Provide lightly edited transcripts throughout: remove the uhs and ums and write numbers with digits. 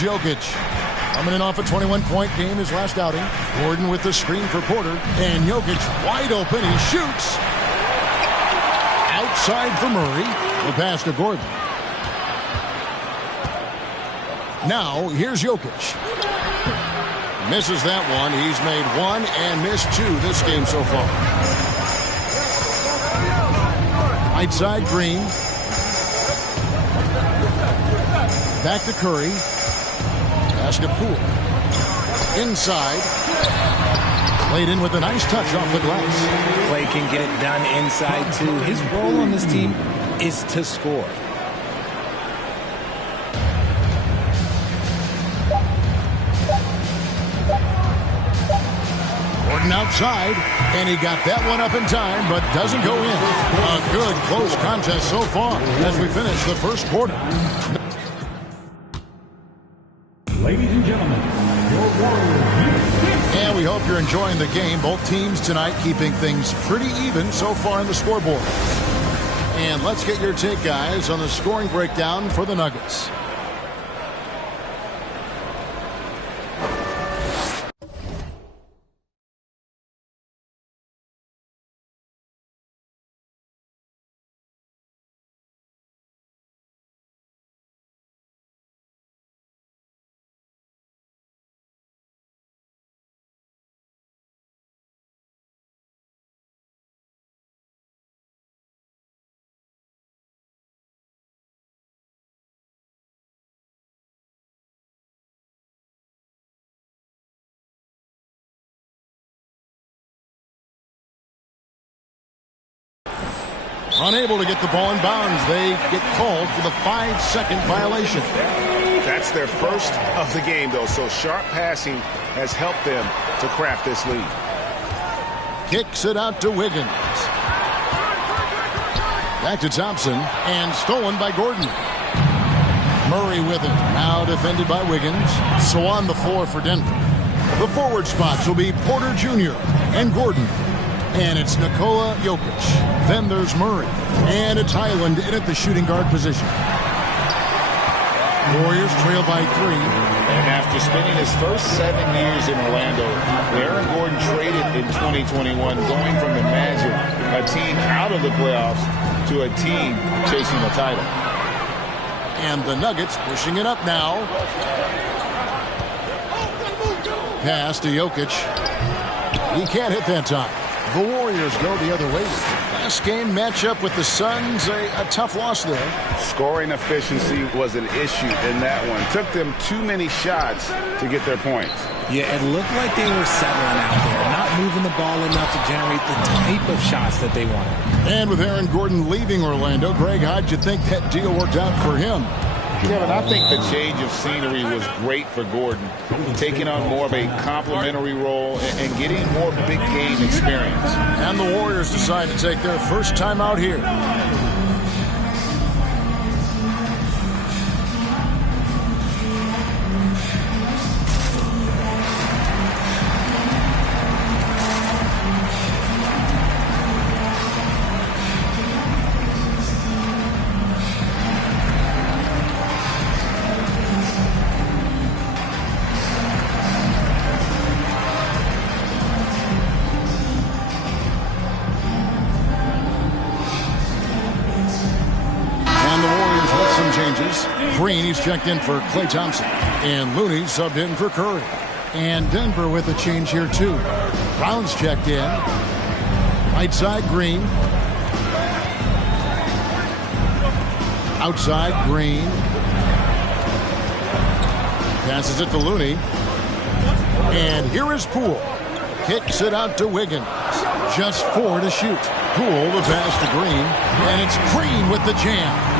Jokic coming in off a 21-point game his last outing. Gordon with the screen for Porter. And Jokic wide open. He shoots. Outside for Murray. The pass to Gordon. Now here's Jokic. Misses that one. He's made one and missed two this game so far. Right side Green. Back to Curry. Pass to Poole. Inside. Played in with a nice touch off the glass. Clay can get it done inside too. His role on this team is to score. Gordon outside, and he got that one up in time, but doesn't go in. A good close contest so far as we finish the first quarter. Ladies and gentlemen, your Warriors. And we hope you're enjoying the game. Both teams tonight keeping things pretty even so far in the scoreboard. And let's get your take, guys, on the scoring breakdown for the Nuggets. Unable to get the ball in bounds. They get called for the 5-second violation. That's their first of the game, though, so sharp passing has helped them to craft this lead. Kicks it out to Wiggins. Back to Thompson, and stolen by Gordon. Murray with it, now defended by Wiggins. So on the floor for Denver. The forward spots will be Porter Jr. and Gordon. And it's Nikola Jokic. Then there's Murray. And it's Highland in at the shooting guard position. Warriors trail by 3. And after spending his first 7 years in Orlando, Aaron Gordon traded in 2021, going from the Magic, a team out of the playoffs, to a team chasing the title. And the Nuggets pushing it up now. Pass to Jokic. He can't hit that time. The Warriors go the other way. Last game matchup with the Suns, a tough loss there. Scoring efficiency was an issue in that one. Took them too many shots to get their points. Yeah, it looked like they were settling out there, not moving the ball enough to generate the type of shots that they wanted. And with Aaron Gordon leaving Orlando, Greg, how'd you think that deal worked out for him? Kevin, I think the change of scenery was great for Gordon, taking on more of a complimentary role and getting more big game experience. And the Warriors decide to take their first time out here. Green, he's checked in for Klay Thompson. And Looney subbed in for Curry. And Denver with a change here, too. Brown's checked in. Right side, Green. Outside, Green. Passes it to Looney. And here is Poole. Kicks it out to Wiggins. Just 4 to shoot. Poole the pass to Green. And it's Green with the jam.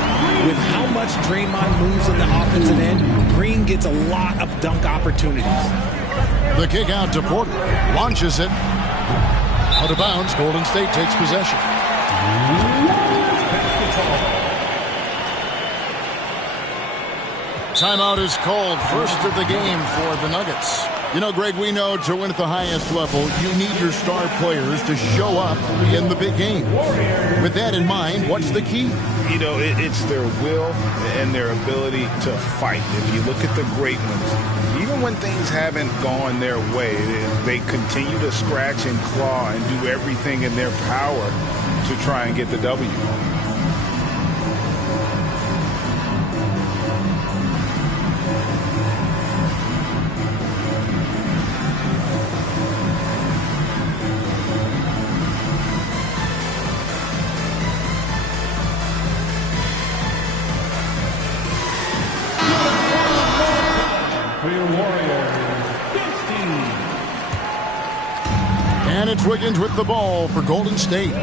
With how much Draymond moves in the offensive end, Green gets a lot of dunk opportunities. The kick out to Porter. Launches it. Out of bounds. Golden State takes possession. Timeout is called. First of the game for the Nuggets. You know, Greg, we know to win at the highest level, you need your star players to show up in the big game. With that in mind, what's the key? You know, it's their will and their ability to fight. If you look at the great ones, even when things haven't gone their way, they continue to scratch and claw and do everything in their power to try and get the W. And it's Wiggins with the ball for Golden State.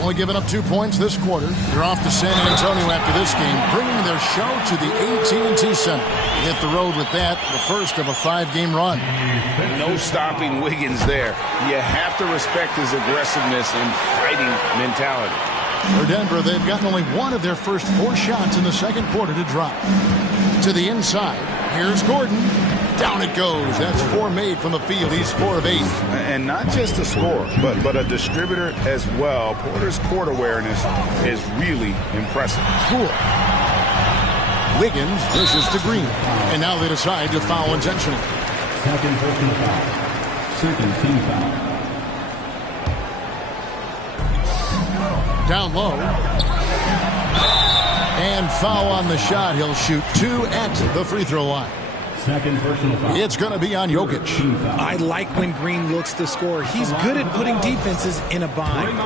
Only giving up 2 points this quarter. They're off to San Antonio after this game, bringing their show to the AT&T Center. They hit the road with that, the first of a 5-game run. No stopping Wiggins there. You have to respect his aggressiveness and fighting mentality. For Denver, they've gotten only one of their first 4 shots in the second quarter to drop. To the inside, here's Gordon. Down it goes. That's 4 made from the field. He's 4 of 8. And not just a scorer, but a distributor as well. Porter's court awareness is really impressive. Cool. Wiggins dishes to Green. And now they decide to foul intentionally. Second personal foul. Second team foul. Down low. And foul on the shot. He'll shoot 2 at the free throw line. Second personal foul. It's going to be on Jokic. I like when Green looks to score. He's good at putting defenses in a bind.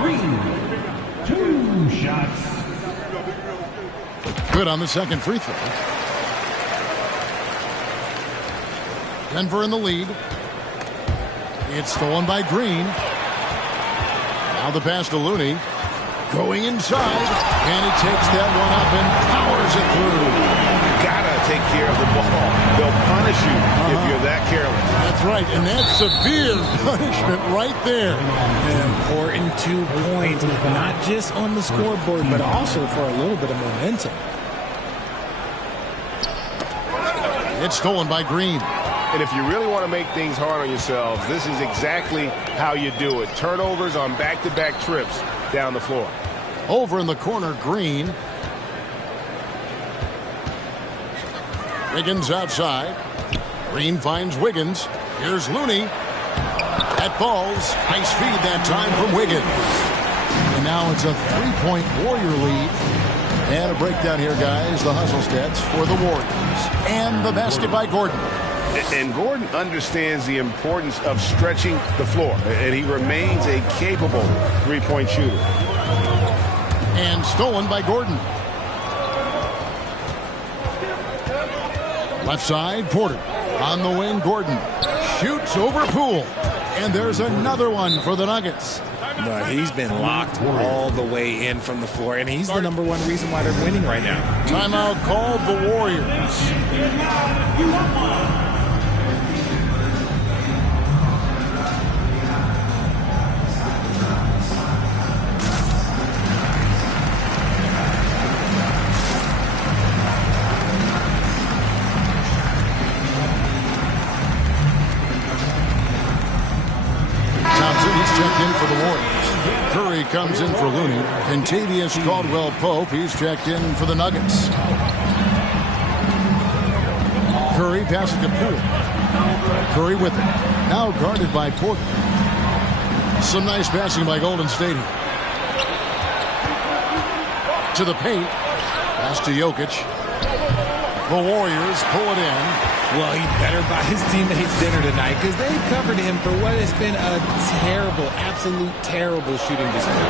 Green. 2 shots. Good on the second free throw. Denver in the lead. It's stolen by Green. Now the pass to Looney. Going inside. And he takes that one up and powers it through. Gotta take care of the ball. They'll punish you if you're that careless. That's right, and that's severe punishment right there. An important 2 points, not just on the scoreboard, but also for a little bit of momentum. It's stolen by Green. And if you really want to make things hard on yourselves, this is exactly how you do it. Turnovers on back-to-back trips down the floor. Over in the corner, Green. Wiggins outside. Green finds Wiggins. Here's Looney. That falls. Nice feed that time from Wiggins. And now it's a 3-point Warrior lead. And a breakdown here, guys. The hustle stats for the Warriors. And the basket by Gordon. And Gordon understands the importance of stretching the floor. And he remains a capable 3-point shooter. And stolen by Gordon. Left side, Porter. On the wing, Gordon. Shoots over Poole. And there's another one for the Nuggets. No, he's been locked all the way in from the floor, and he's the #1 reason why they're winning right now. Timeout called the Warriors. Checked in for the Warriors. Curry comes in for Looney. Kentavious Caldwell-Pope, he's checked in for the Nuggets. Curry passes to Poole. Curry with it. Now guarded by Porter. Some nice passing by Golden State. To the paint. Pass to Jokic. The Warriors pull it in. Well, he better buy his teammates dinner tonight because they covered him for what has been a terrible, absolute terrible shooting display.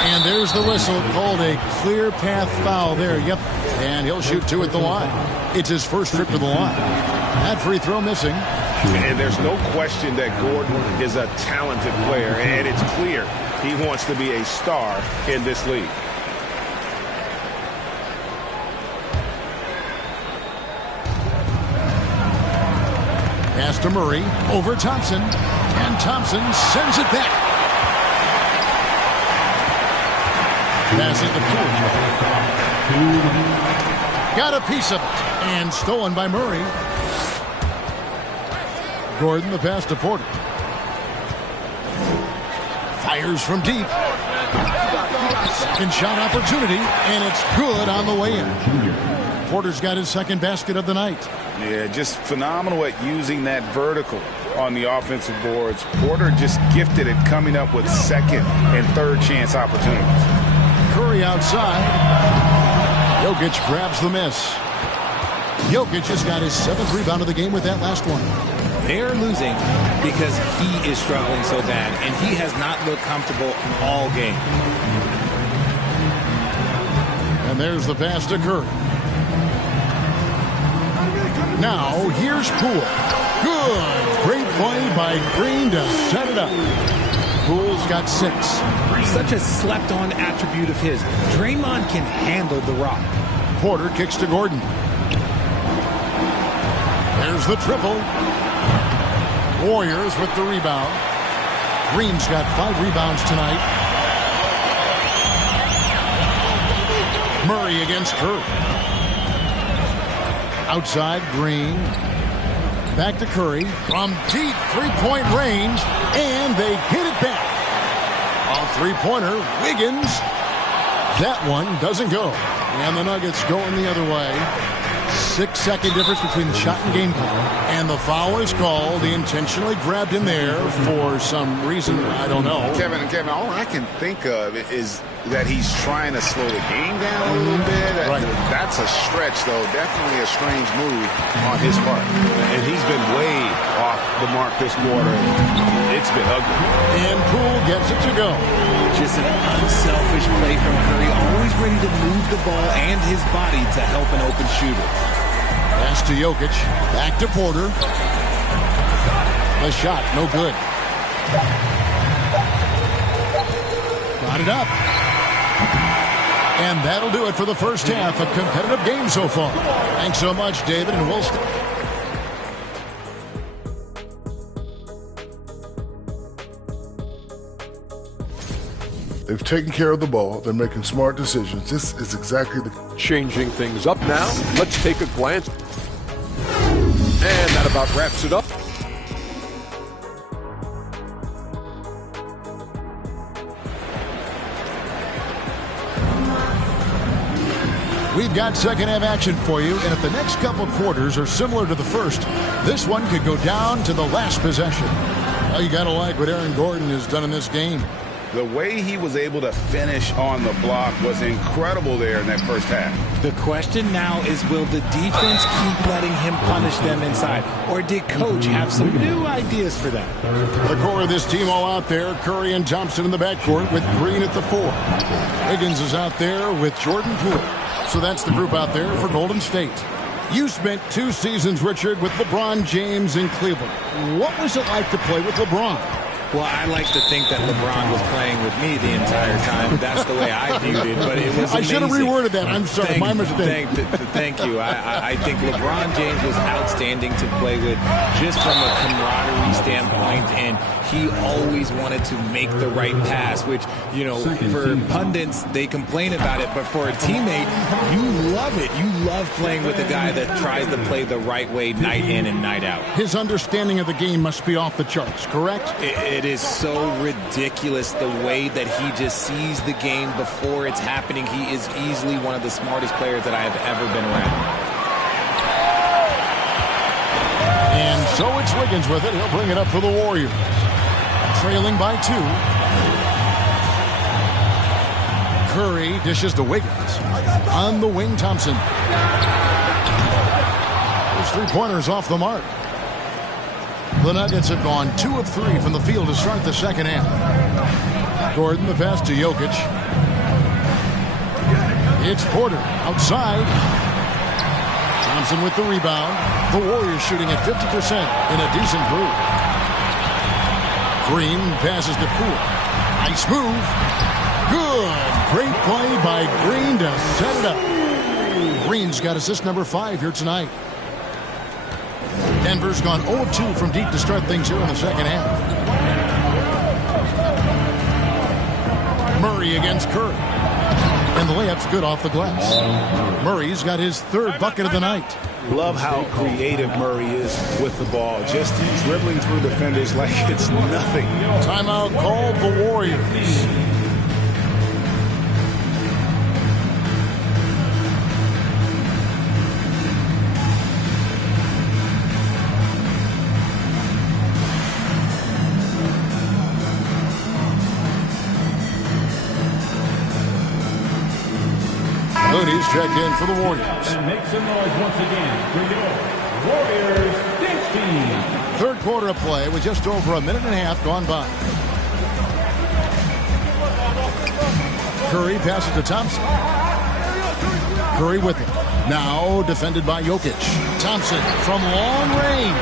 And there's the whistle, called a clear path foul there. Yep, and he'll shoot 2 at the line. It's his first trip to the line. That free throw missing. And there's no question that Gordon is a talented player, and it's clear he wants to be a star in this league. Pass to Murray, over Thompson, and Thompson sends it back. Passes to Poole. Got a piece of it, and stolen by Murray. Gordon, the pass to Porter. Fires from deep. Second shot opportunity, and it's good on the way in. Porter's got his second basket of the night. Yeah, just phenomenal at using that vertical on the offensive boards. Porter just gifted at coming up with second and third chance opportunities. Curry outside. Jokic grabs the miss. Jokic has got his 7th rebound of the game with that last one. They're losing because he is struggling so bad, and he has not looked comfortable all game. And there's the pass to Curry. Now, here's Poole. Good. Great play by Green to set it up. Poole's got 6. Such a slept-on attribute of his. Draymond can handle the rock. Porter kicks to Gordon. There's the triple. Warriors with the rebound. Green's got 5 rebounds tonight. Murray against Curry. Outside, Green. Back to Curry. From deep three-point range. And they get it back. A three-pointer. Wiggins. That one doesn't go. And the Nuggets going the other way. 6-second difference between the shot and game clock. And the foul is called. He intentionally grabbed him there for some reason. I don't know. Kevin, all I can think of is that he's trying to slow the game down a little bit. Right. That's a stretch, though. Definitely a strange move on his part. And he's been way off the mark this quarter. It's been ugly. And Poole gets it to go. Just an unselfish play from Curry, always ready to move the ball and his body to help an open shooter. Pass to Jokic. Back to Porter. The shot, no good. Got it up. And that'll do it for the first half. A competitive game so far. Thanks so much, David, and we'll They've taken care of the ball. They're making smart decisions. This is exactly the... Changing things up now. Let's take a glance. And that about wraps it up. We've got second half action for you, and if the next couple quarters are similar to the first, this one could go down to the last possession. Well, you gotta like what Aaron Gordon has done in this game. The way he was able to finish on the block was incredible there in that first half. The question now is, will the defense keep letting him punish them inside? Or did Coach have some new ideas for them? The core of this team all out there. Curry and Thompson in the backcourt with Green at the 4. Wiggins is out there with Jordan Poole. So that's the group out there for Golden State. You spent 2 seasons, Richard, with LeBron James in Cleveland. What was it like to play with LeBron? Well, I like to think that LeBron was playing with me the entire time. That's the way I viewed it, but it was amazing. I should have reworded that. I'm sorry. My mistake. Thank you. I think LeBron James was outstanding to play with just from a camaraderie standpoint, and he always wanted to make the right pass, which, you know, for pundits, they complain about it, but for a teammate, you love it. You love playing with a guy that tries to play the right way night in and night out. His understanding of the game must be off the charts, correct? It is so ridiculous the way that he just sees the game before it's happening. He is easily one of the smartest players that I have ever been around. And so it's Wiggins with it. He'll bring it up for the Warriors. Trailing by 2. Curry dishes to Wiggins. On the wing, Thompson. His three-pointers off the mark. The Nuggets have gone 2 of 3 from the field to start the second half. Gordon, the pass to Jokic. It's Porter outside. Thompson with the rebound. The Warriors shooting at 50% in a decent group. Green passes to Poole. Nice move. Good. Great play by Green to set it up. Green's got assist number 5 here tonight. Denver's gone 0 of 2 from deep to start things here in the second half. Murray against Curry. And the layup's good off the glass. Murray's got his 3rd bucket of the night. Love how creative Murray is with the ball. Just dribbling through defenders like it's nothing. Timeout called the Warriors. Looney's checked in for the Warriors. And make some noise once again for your Warriors dance team. Third quarter of play with just over a minute and a half gone by. Curry passes to Thompson. Curry with it. Now defended by Jokic. Thompson from long range.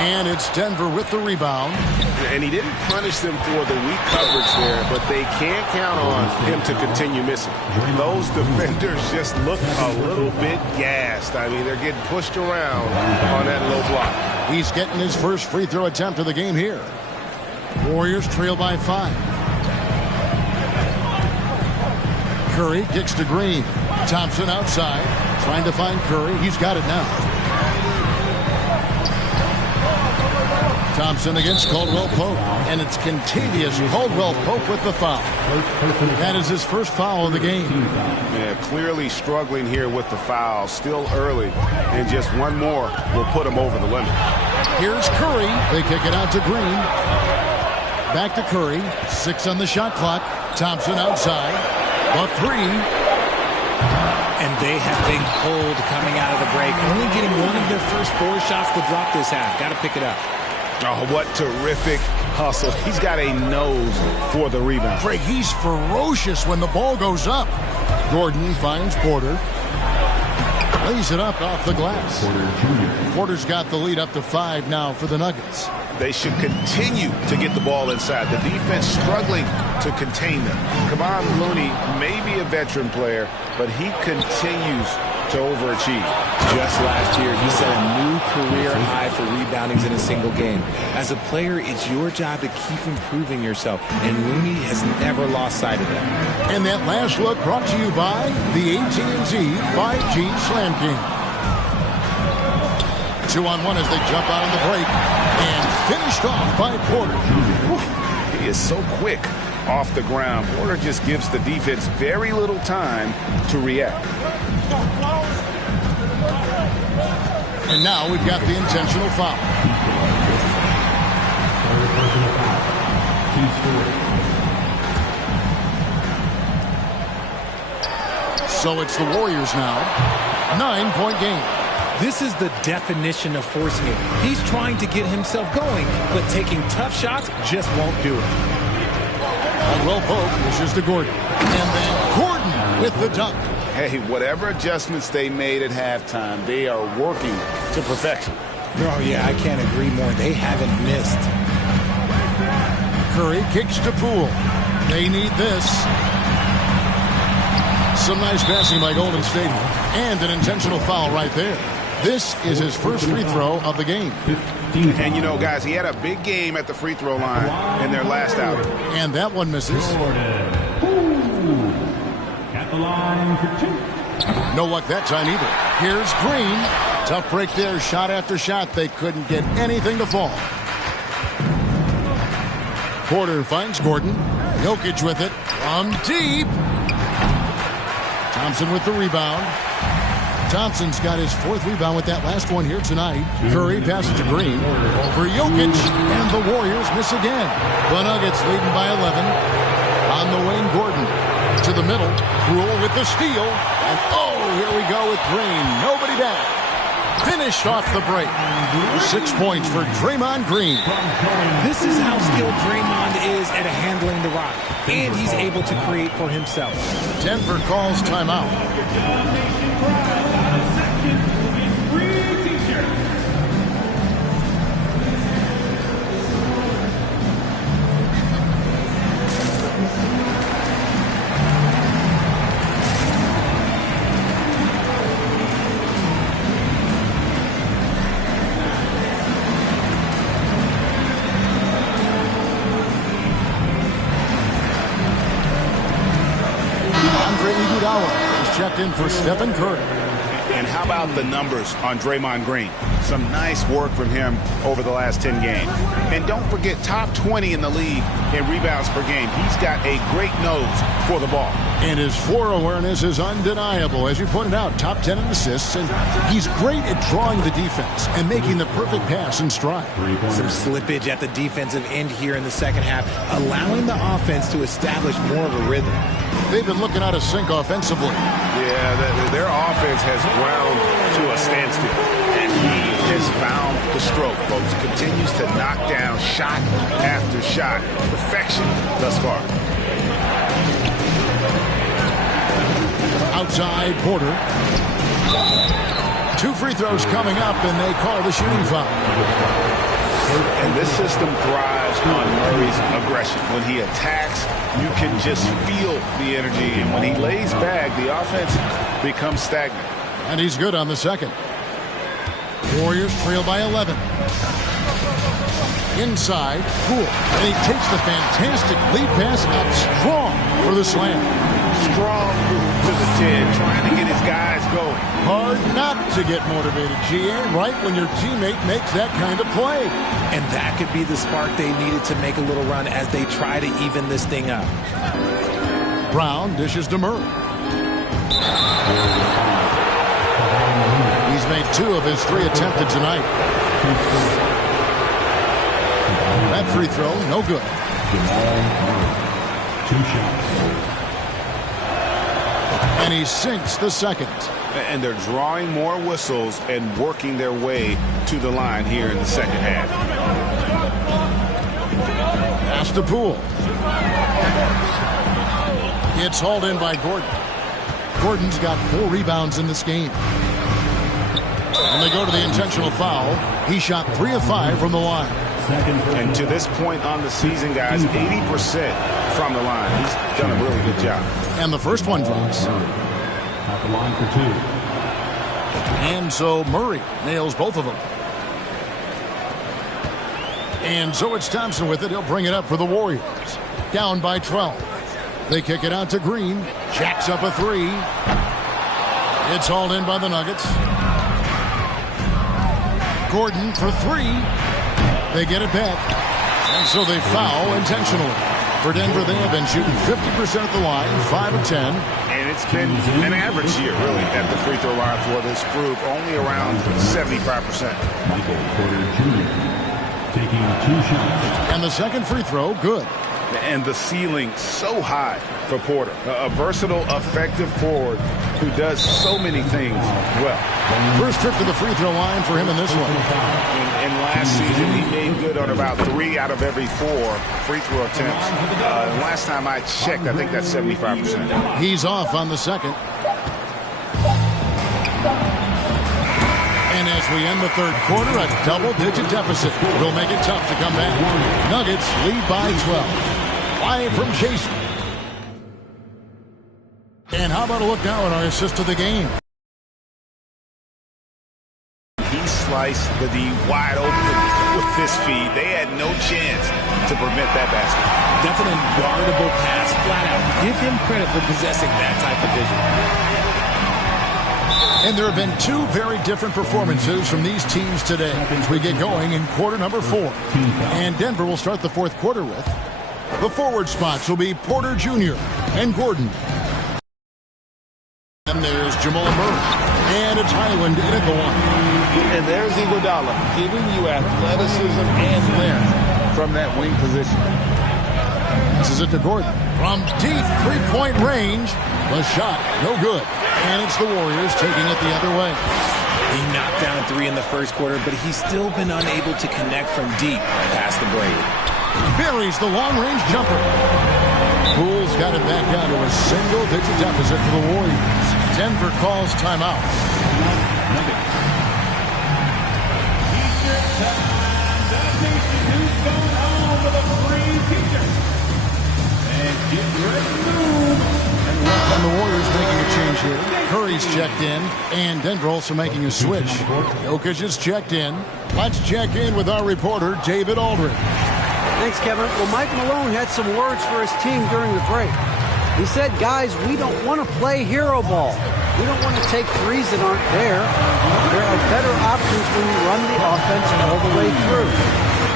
And it's Denver with the rebound. And he didn't punish them for the weak coverage there, but they can't count on him to continue missing. Those defenders just look a little bit gassed. I mean, they're getting pushed around on that low block. He's getting his first free throw attempt of the game here. Warriors trail by 5. Curry kicks to Green. Thompson outside, trying to find Curry. He's got it now. Thompson against Caldwell-Pope, and it's contagious. Caldwell-Pope with the foul. That is his first foul of the game. Yeah, clearly struggling here with the foul. Still early, and just one more will put him over the limit. Here's Curry. They kick it out to Green. Back to Curry. 6 on the shot clock. Thompson outside. The 3. And they have been cold coming out of the break. Only getting one of their first 4 shots to drop this half. Got to pick it up. Oh, what terrific hustle. He's got a nose for the rebound. Craig, he's ferocious when the ball goes up. Gordon finds Porter. Lays it up off the glass. Porter's got the lead up to 5 now for the Nuggets. They should continue to get the ball inside. The defense struggling to contain them. Kevon Looney may be a veteran player, but he continues to overachieve. Just last year, he set a new career high for reboundings in a single game. As a player, it's your job to keep improving yourself, and Looney has never lost sight of that. And that last look brought to you by the AT&T 5G Slam King. 2-on-1 as they jump out on the break, and finished off by Porter. He is so quick off the ground. Porter just gives the defense very little time to react. And now we've got the intentional foul. So it's the Warriors now. 9-point game. This is the definition of forcing it. He's trying to get himself going, but taking tough shots just won't do it. Caldwell-Pope pushes to Gordon. And then Gordon with the dunk. Hey, whatever adjustments they made at halftime, they are working to perfection. Oh, yeah, I can't agree more. They haven't missed. Curry kicks to Poole. They need this. Some nice passing by Golden State. And an intentional foul right there. This is his first free throw of the game. And, you know, guys, he had a big game at the free throw line in their last outing. And that one misses. At the line for 2. No luck that time either. Here's Green. Tough break there. Shot after shot. They couldn't get anything to fall. Porter finds Gordon. Jokic with it. From deep. Thompson with the rebound. Thompson's got his 4th rebound with that last one here tonight. Curry passes to Green. Over Jokic. And the Warriors miss again. The Nuggets leading by 11. On the wing, Gordon. To the middle. Rule with the steal. And oh, here we go with Green. Nobody back. Finished off the break. 6 points for Draymond Green. This is how skilled Draymond is at handling the rock. And he's able to create for himself. Denver calls timeout. Andre Iguodala is checked in for Stephen Curry. And how about the numbers on Draymond Green? Some nice work from him over the last 10 games. And don't forget, top 20 in the league in rebounds per game. He's got a great nose for the ball. And his floor awareness is undeniable. As you pointed out, top 10 in assists, and he's great at drawing the defense and making the perfect pass in stride. Some slippage at the defensive end here in the second half, allowing the offense to establish more of a rhythm. They've been looking out of sync offensively. Yeah, their offense has ground to a standstill. And he has found the stroke, folks. Continues to knock down shot after shot. Perfection thus far. Outside, Porter. 2 free throws coming up, and they call the shooting foul. And this system thrives on Murray's aggression. When he attacks, you can just feel the energy. And when he lays back, the offense becomes stagnant. And he's good on the second. Warriors trail by 11. Inside, Poole. And he takes the fantastic lead pass up strong for the slam. Strong move to the 10, trying to get his guys going. Hard not to get motivated, GA, right when your teammate makes that kind of play. And that could be the spark they needed to make a little run as they try to even this thing up. Brown dishes to Murray. He's made 2 of his 3 attempted tonight. That free throw, no good. 2 shots. And he sinks the second. And they're drawing more whistles and working their way to the line here in the second half. Pass to Poole. It's hauled in by Gordon. Gordon's got 4 rebounds in this game. And they go to the intentional foul. He shot 3 of 5 from the line. And to this point on the season, guys, 80% from the line. He's done a really good job. And the first one drops. At the line for 2. And so Murray nails both of them. And so it's Thompson with it. He'll bring it up for the Warriors. Down by 12. They kick it out to Green. Jacks up a 3. It's hauled in by the Nuggets. Gordon for 3. They get it back. And so they foul intentionally. For Denver, they have been shooting 50% at the line, 5 of 10. And it's been an average year, really, at the free throw line for this group, only around 75%. Michael Porter Jr. taking 2 shots. And the second free throw, good. And the ceiling so high for Porter. A versatile, effective forward who does so many things well. First trip to the free throw line for him in this one. And last season, he made good on about 3 out of every 4 free throw attempts. Last time I checked, I think that's 75%. He's off on the second. And as we end the third quarter, a double-digit deficit will make it tough to come back. Nuggets lead by 12. Live from Jason. And how about a look now at our assist of the game? He sliced the D wide open with this feed. They had no chance to prevent that basket. That's an unguardable pass, flat out. Give him credit for possessing that type of vision. And there have been 2 very different performances from these teams today as we get going in quarter number 4. And Denver will start the fourth quarter with the forward spots will be Porter Jr. and Gordon. And there's Jamal Murray. And it's Highland in at the 1. And there's Iguodala giving you athleticism and length from that wing position. This is it to Gordon. From deep 3-point range. The shot, no good. And it's the Warriors taking it the other way. He knocked down a 3 in the first quarter, but he's still been unable to connect from deep past the break. Buries the long-range jumper. Poole's got it back down to a single-digit deficit for the Warriors. Denver calls timeout. And the Warriors making a change here. Curry's checked in, and Denver also making a switch. Jokic is checked in. Let's check in with our reporter, David Aldridge. Thanks, Kevin. Well, Mike Malone had some words for his team during the break. He said, guys, we don't want to play hero ball. We don't want to take threes that aren't there. There are better options when you run the offense all the way through.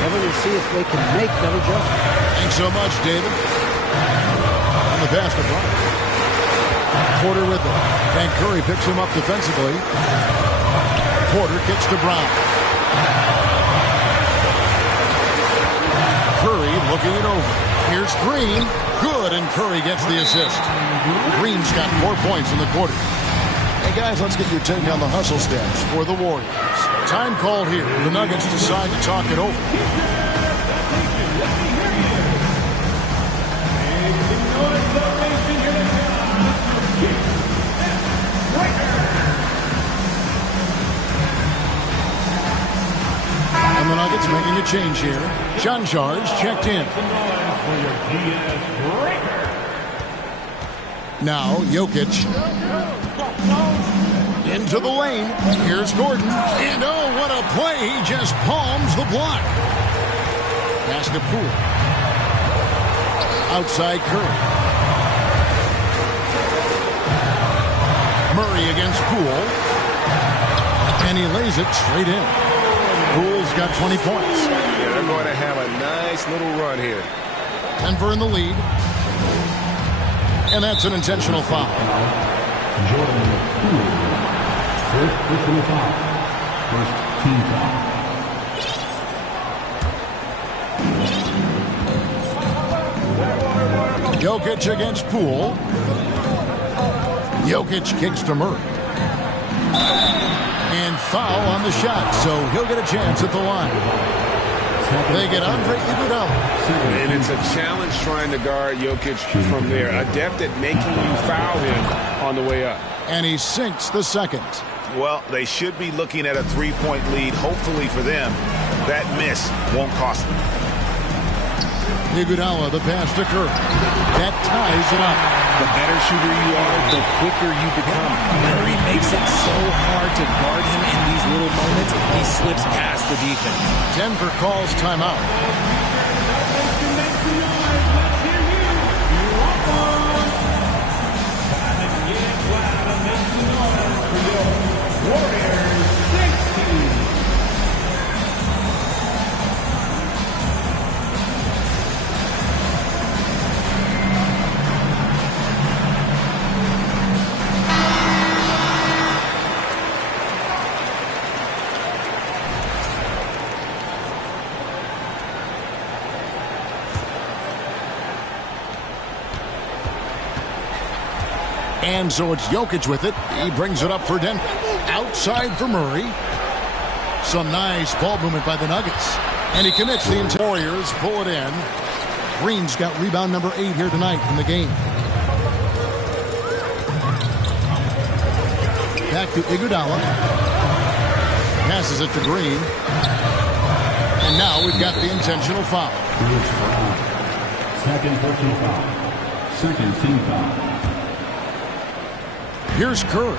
Kevin, we'll see if they can make that adjustment. Thanks so much, David. On the pass to Bryant. Porter with it. And Curry picks him up defensively. Porter kicks to Brown. Curry looking it over. Here's Green. Good, and Curry gets the assist. Green's got 4 points in the quarter. Hey, guys, let's get your take on the hustle stats for the Warriors. Time called here. The Nuggets decide to talk it over. And the Nuggets making a change here. Jan14 checked in. Now Jokic into the lane. Here's Gordon. And oh, what a play. He just palms the block. Pass to Poole. Outside Curry. Murray against Poole. And he lays it straight in. Poole's got 20 points. Yeah, they're going to have a nice little run here. Denver in the lead. And that's an intentional foul. First personal foul. First team foul. Jokic against Poole. Jokic kicks to Murray. And foul on the shot, so he'll get a chance at the line. They get Andre Iguodala. And it's a challenge trying to guard Jokic from there. Adept at making you foul him on the way up. And he sinks the second. Well, they should be looking at a three-point lead. Hopefully for them, that miss won't cost them. Iguodala, the pass to Curry. That ties it up. The better shooter you are, the quicker you become. Murray makes it so hard to guard him in these little moments. He slips past the defense. Denver calls timeout. Warriors 16. And so it's Jokic with it. He brings it up for Denver. Outside for Murray. Some nice ball movement by the Nuggets. And he commits the Warriors. Pull it in. Green's got rebound number 8 here tonight in the game. Back to Iguodala. Passes it to Green. And now we've got the intentional foul. Second personal foul. Second team foul. Here's Curry.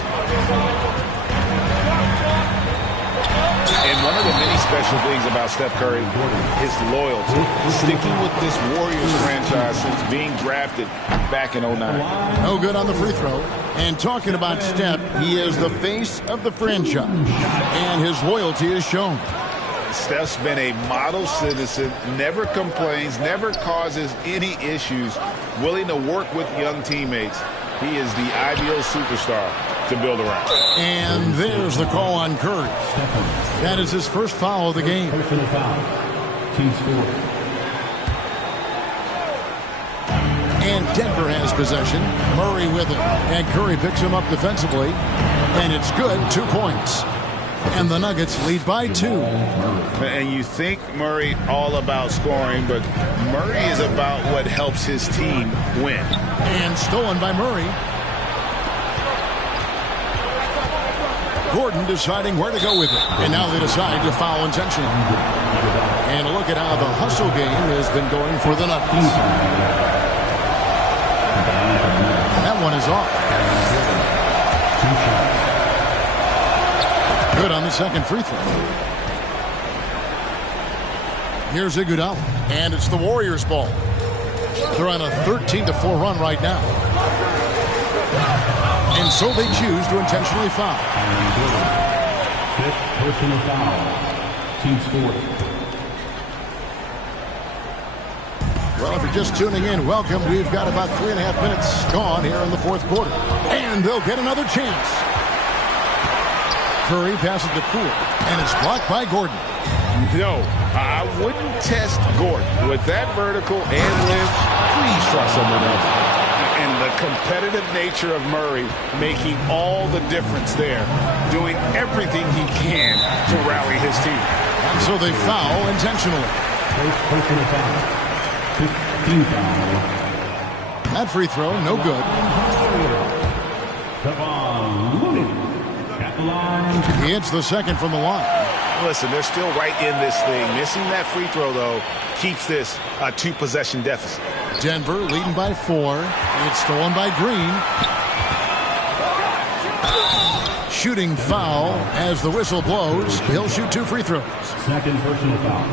And one of the many special things about Steph Curry, his loyalty. Sticking with this Warriors franchise since being drafted back in 09. No good on the free throw. And talking about Steph, he is the face of the franchise. And his loyalty is shown. Steph's been a model citizen, never complains, never causes any issues, willing to work with young teammates. He is the ideal superstar to build around. And there's the call on Curry. That is his first foul of the game. Personal foul. Team score. And Denver has possession. Murray with it. And Curry picks him up defensively. And it's good. 2 points. And the Nuggets lead by 2. And you think Murray all about scoring, but Murray is about what helps his team win. And stolen by Murray. Gordon deciding where to go with it. And now they decide to foul intentionally. And look at how the hustle game has been going for the Nuggets. That one is off. Good on the second free throw. Here's Iguodala. And it's the Warriors' ball. They're on a 13-4 run right now. And so they choose to intentionally foul. Fifth personal foul. Team sport. Well, if you're just tuning in, welcome. We've got about 3.5 minutes gone here in the fourth quarter. And they'll get another chance. Curry passes to Poole, and it's blocked by Gordon. No, I wouldn't test Gordon. With that vertical and limb, please try someone else. And the competitive nature of Murray making all the difference there, doing everything he can to rally his team. And so they foul intentionally. First personal foul. 15 foul. That free throw, no good. Come on, Looney. At the line. He hits the second from the line. Listen, they're still right in this thing. Missing that free throw, though, keeps this a 2-possession deficit. Denver leading by 4. It's stolen by Green. Shooting foul as the whistle blows. He'll shoot 2 free throws. Second personal foul.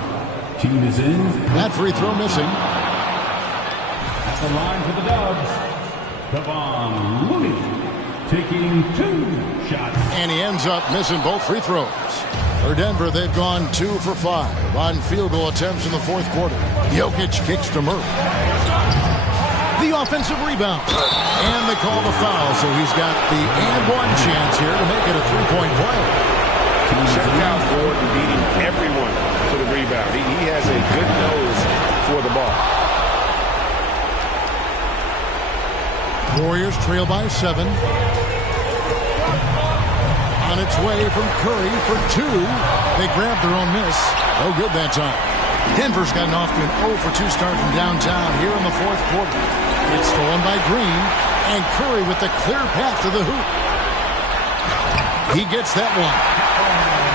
Team is in. That free throw missing. At the line for the Dubs. Come on, Looney. Taking 2 shots. And he ends up missing both free throws. For Denver, they've gone 2 for 5 on field goal attempts in the fourth quarter. Jokic kicks to Murray. The offensive rebound. And they call the foul, so he's got the and one chance here to make it a 3-point play. Check out Gordon beating everyone to the rebound. He has a good nose for the ball. Warriors trail by 7. On its way from Curry for 2. They grab their own miss. No good that time. Denver's gotten off to an 0 for 2 start from downtown here in the fourth quarter. It's stolen by Green, and Curry with the clear path to the hoop. He gets that one.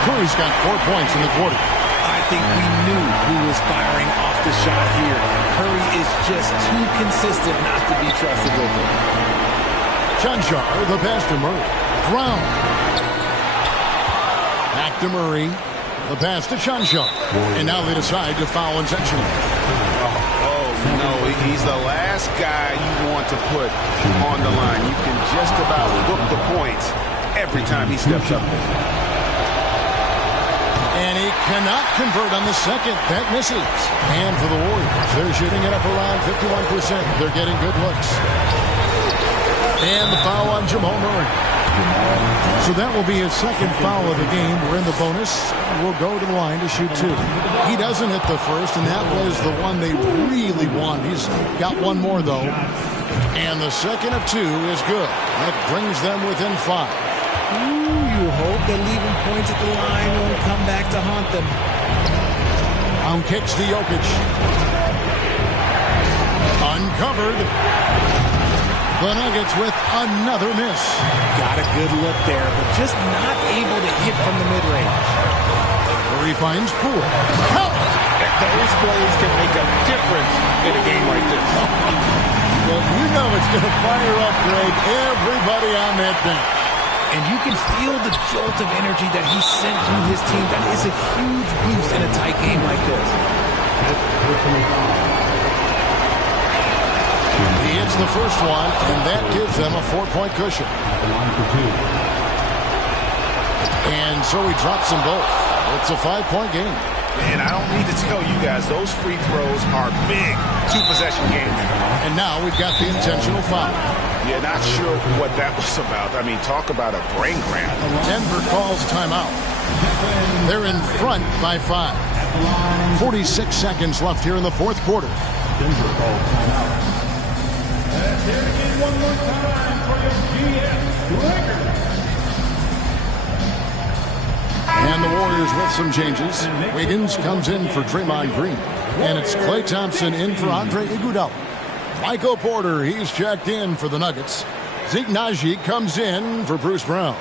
Curry's got 4 points in the quarter. I think we knew who was firing off the shot here. Curry is just too consistent not to be trusted with it. Chunchar, the pass to Murray. Brown. Back to Murray. The pass to Chunchar. And now they decide to foul intentionally. Oh, no. He's the last guy you want to put on the line. You can just about book the points every time he steps up there. And he cannot convert on the second. That misses. And for the Warriors, they're shooting it up around 51%. They're getting good looks. And the foul on Jamal Murray. So that will be his second foul of the game. We're in the bonus. We'll go to the line to shoot 2. He doesn't hit the first, and that was the one they really wanted. He's got one more, though. And the second of 2 is good. That brings them within 5. Ooh, you hope that leaving points at the line won't come back to haunt them. On kicks to Jokic. Uncovered. The Nuggets with another miss. Got a good look there, but just not able to hit from the mid-range. Curry finds Poole. Those plays can make a difference in a game like this. Well, you know it's going to fire up, Greg, everybody on that bench. And you can feel the jolt of energy that he sent through his team. That is a huge boost in a tight game like this. He hits the first one, and that gives them a 4-point cushion. And so he drops them both. It's a 5-point game. And I don't need to tell you guys, those free throws are big 2-possession games. And now we've got the intentional foul. Yeah, not sure what that was about. I mean, talk about a brain cramp. Denver calls timeout. They're in front by 5. 46 seconds left here in the fourth quarter. Denver calls timeout. Here again one more time for your GS Lakers. And the Warriors with some changes. Wiggins comes in for Draymond Green. And it's Klay Thompson in for Andre Iguodala. Michael Porter, he's checked in for the Nuggets. Zeke Naji comes in for Bruce Brown.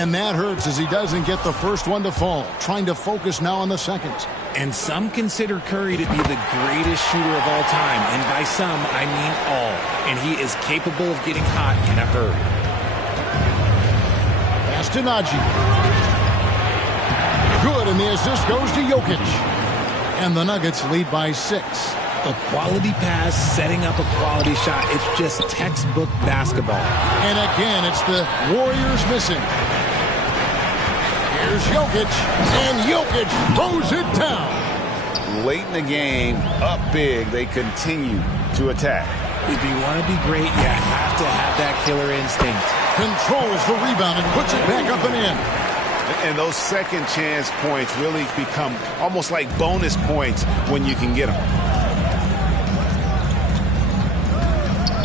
And that hurts as he doesn't get the first one to fall. Trying to focus now on the second. And some consider Curry to be the greatest shooter of all time. And by some, I mean all. And he is capable of getting hot in a hurry. Pass to Nagy. Good, and the assist goes to Jokic. And the Nuggets lead by 6. A quality pass, setting up a quality shot. It's just textbook basketball. And again, it's the Warriors missing. Here's Jokic, and Jokic throws it down. Late in the game, up big, they continue to attack. If you want to be great, you have to have that killer instinct. Controls the rebound and puts it back up and in. And those second chance points really become almost like bonus points when you can get them.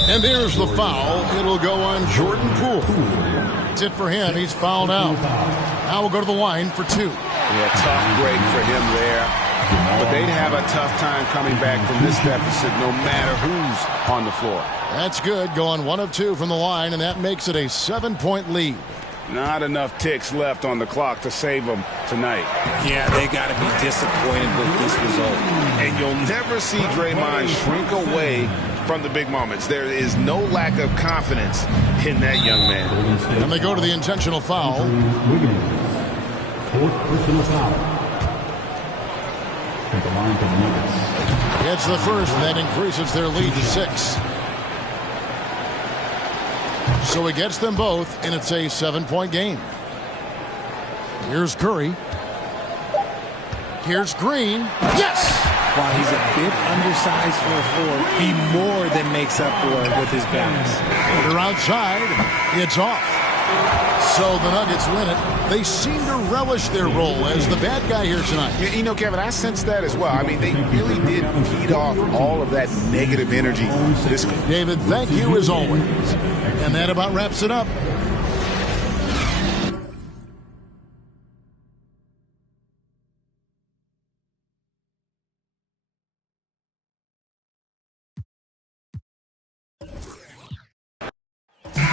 And there's the foul. It'll go on Jordan Poole. That's it for him. He's fouled out. Now we'll go to the line for 2. Yeah, tough break for him there. But they'd have a tough time coming back from this deficit no matter who's on the floor. That's good. Going 1 of 2 from the line, and that makes it a 7-point lead. Not enough ticks left on the clock to save them tonight. Yeah, they got to be disappointed with this result. And you'll never see Draymond shrink away from the big moments. There is no lack of confidence in that young man. And they go to the intentional foul. Fourth personal foul. At the line for the Nuggets. It's the first, and that increases their lead to 6. So he gets them both, and it's a 7-point game. Here's Curry. Here's Green. Yes! While he's a bit undersized for a 4, he more than makes up for it with his bounce. They're outside. It's off. So the Nuggets win it. They seem to relish their role as the bad guy here tonight. You know, Kevin, I sense that as well. I mean, they really did feed off all of that negative energy. David, thank you as always. And that about wraps it up.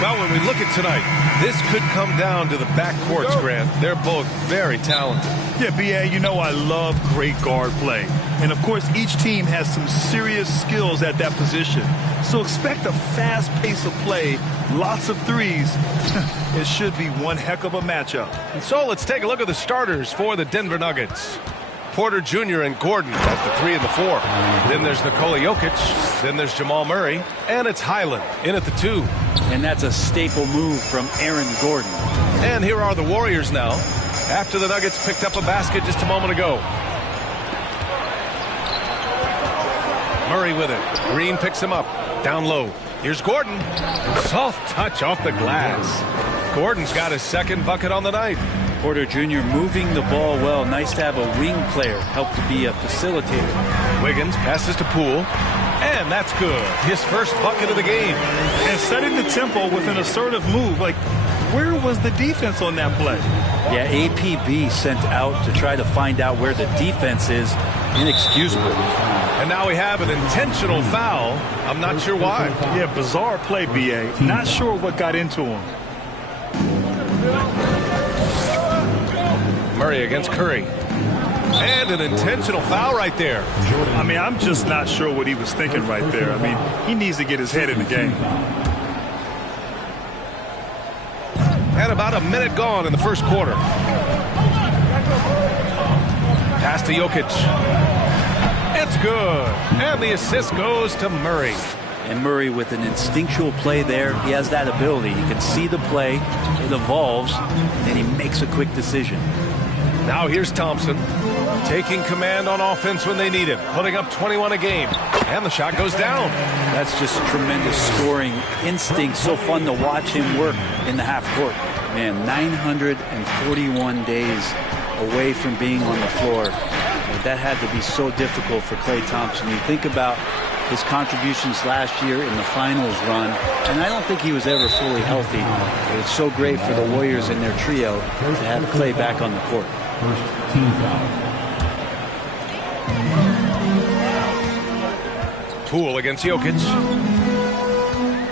Well, when we look at tonight, this could come down to the backcourts, Grant. They're both very talented. Yeah, B.A., you know I love great guard play. And, of course, each team has some serious skills at that position. So expect a fast pace of play, lots of threes. It should be one heck of a matchup. And so let's take a look at the starters for the Denver Nuggets. Porter Jr. and Gordon at the 3 and the 4. Then there's Nikola Jokic. Then there's Jamal Murray. And it's Highland in at the 2. And that's a staple move from Aaron Gordon. And here are the Warriors now, after the Nuggets picked up a basket just a moment ago. Murray with it. Green picks him up. Down low. Here's Gordon. Soft touch off the glass. Gordon's got his second bucket on the night. Porter Jr. moving the ball well. Nice to have a wing player help to be a facilitator. Wiggins passes to Poole. And that's good. His first bucket of the game. And setting the tempo with an assertive move. Like, where was the defense on that play? Yeah, APB sent out to try to find out where the defense is. Inexcusable. And now we have an intentional foul. I'm not sure why. Yeah, bizarre play, B.A. Not sure what got into him. Murray against Curry. And an intentional foul right there. I mean, I'm just not sure what he was thinking right there. I mean, he needs to get his head in the game. And about a minute gone in the first quarter. Pass to Jokic. It's good. And the assist goes to Murray. And Murray with an instinctual play there. He has that ability. He can see the play. It evolves. And then he makes a quick decision. Now here's Thompson. Taking command on offense when they need him. Putting up 21 a game. And the shot goes down. That's just tremendous scoring instinct. So fun to watch him work in the half court. Man, 941 days away from being on the floor. That had to be so difficult for Klay Thompson. You think about his contributions last year in the finals run, and I don't think he was ever fully healthy. It was so great for the Warriors in their trio to have Klay back on the court. First team foul. Poole against Jokic.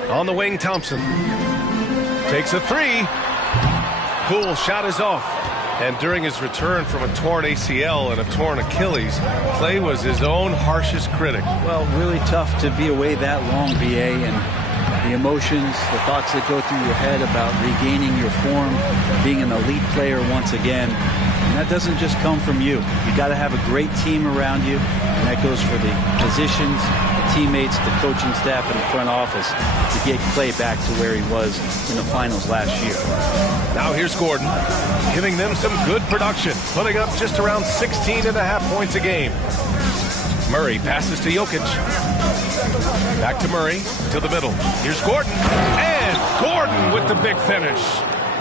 On the wing, Thompson. Takes a 3. Poole shot is off. And during his return from a torn ACL and a torn Achilles, Clay was his own harshest critic. Well, really tough to be away that long, BA, and the emotions, the thoughts that go through your head about regaining your form, being an elite player once again. And that doesn't just come from you. You got to have a great team around you, and that goes for the physicians, the teammates, the coaching staff, and the front office to get Clay back to where he was in the finals last year. Now here's Gordon, giving them some good production, putting up just around 16.5 points a game. Murray passes to Jokic. Back to Murray, to the middle. Here's Gordon, and Gordon with the big finish.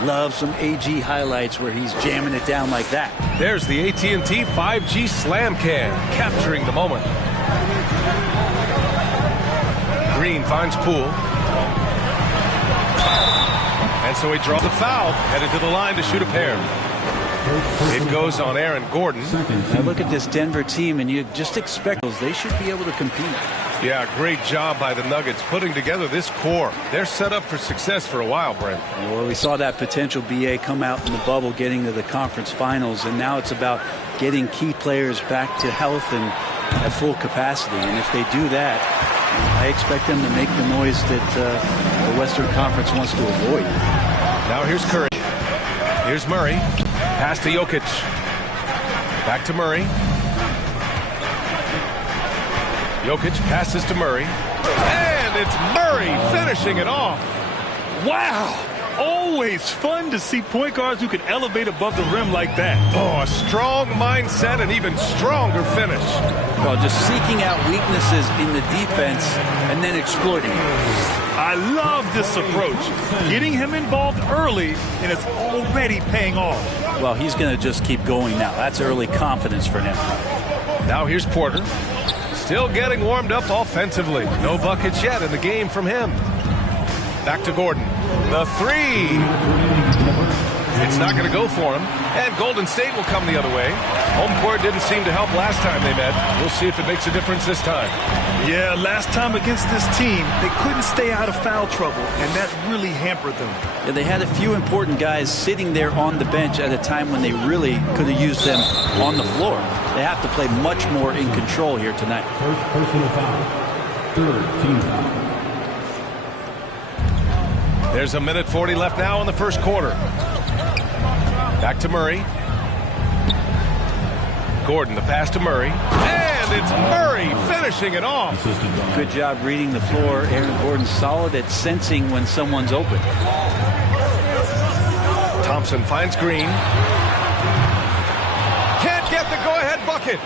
Love some AG highlights where he's jamming it down like that. There's the AT&T 5G Slam Cam, capturing the moment. Green finds Poole. And so he draws the foul, headed to the line to shoot a pair. It goes on Aaron Gordon. Now look at this Denver team, and you just expect they should be able to compete. Yeah, great job by the Nuggets putting together this core. They're set up for success for a while, Brent. Well, we saw that potential BA come out in the bubble, getting to the conference finals, and now it's about getting key players back to health and at full capacity. And if they do that, I expect them to make the noise that the Western Conference wants to avoid. Now here's Curry. Here's Murray. Pass to Jokic. Back to Murray. Jokic passes to Murray. And it's Murray finishing it off. Wow. Always fun to see point guards who can elevate above the rim like that. Oh, a strong mindset and even stronger finish. Well, just seeking out weaknesses in the defense and then exploiting it. I love this approach. Getting him involved early, and it's already paying off. Well, he's going to just keep going now. That's early confidence for him. Now here's Porter. Still getting warmed up offensively. No buckets yet in the game from him. Back to Gordon. The three. It's not going to go for him. And Golden State will come the other way. Home court didn't seem to help last time they met. We'll see if it makes a difference this time. Yeah, last time against this team, they couldn't stay out of foul trouble, and that really hampered them. Yeah, they had a few important guys sitting there on the bench at a time when they really could have used them on the floor. They have to play much more in control here tonight. First personal foul. Third team foul. There's a minute 40 left now in the first quarter. Back to Murray. Gordon, the pass to Murray. And it's Murray finishing it off. Good job reading the floor. Aaron Gordon solid at sensing when someone's open. Thompson finds Green. Can't get the go-ahead bucket.